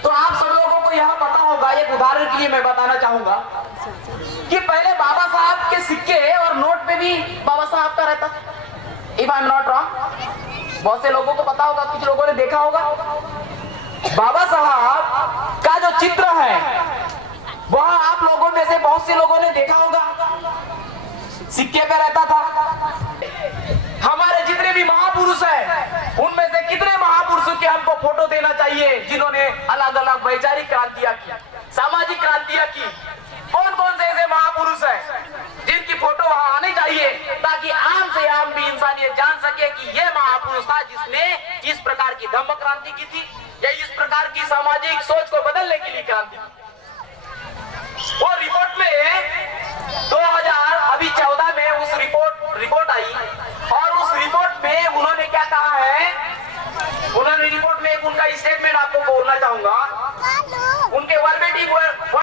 तो आप सब लोगों को यह पता होगा, एक उदाहरण के लिए मैं बताना चाहूंगा कि पहले बाबा साहब के सिक्के और नोट पे भी बाबा साहब का रहता, if I am not wrong. बहुत से लोगों को पता होगा, कुछ लोगों ने देखा होगा। बाबा साहब का जो चित्र है वह आप लोगों में से बहुत से लोगों ने देखा होगा, सिक्के पे रहता था। हमारे जितने भी महापुरुष हैं उनमें से कितने महापुरुषों के हमको फोटो देना चाहिए जिन्होंने अलग अलग वैचारिक क्रांतियां की, सामाजिक क्रांतियां की। कौन कौन से ऐसे महापुरुष हैं जिनकी फोटो वहां आनी चाहिए ताकि आम से आम भी इंसानियत जान सके कि यह महापुरुष था जिसने इस प्रकार की धम्म क्रांति की थी या इस प्रकार की सामाजिक सोच को बदलने के लिए क्रांति। और रिपोर्ट में 2000 अभी 14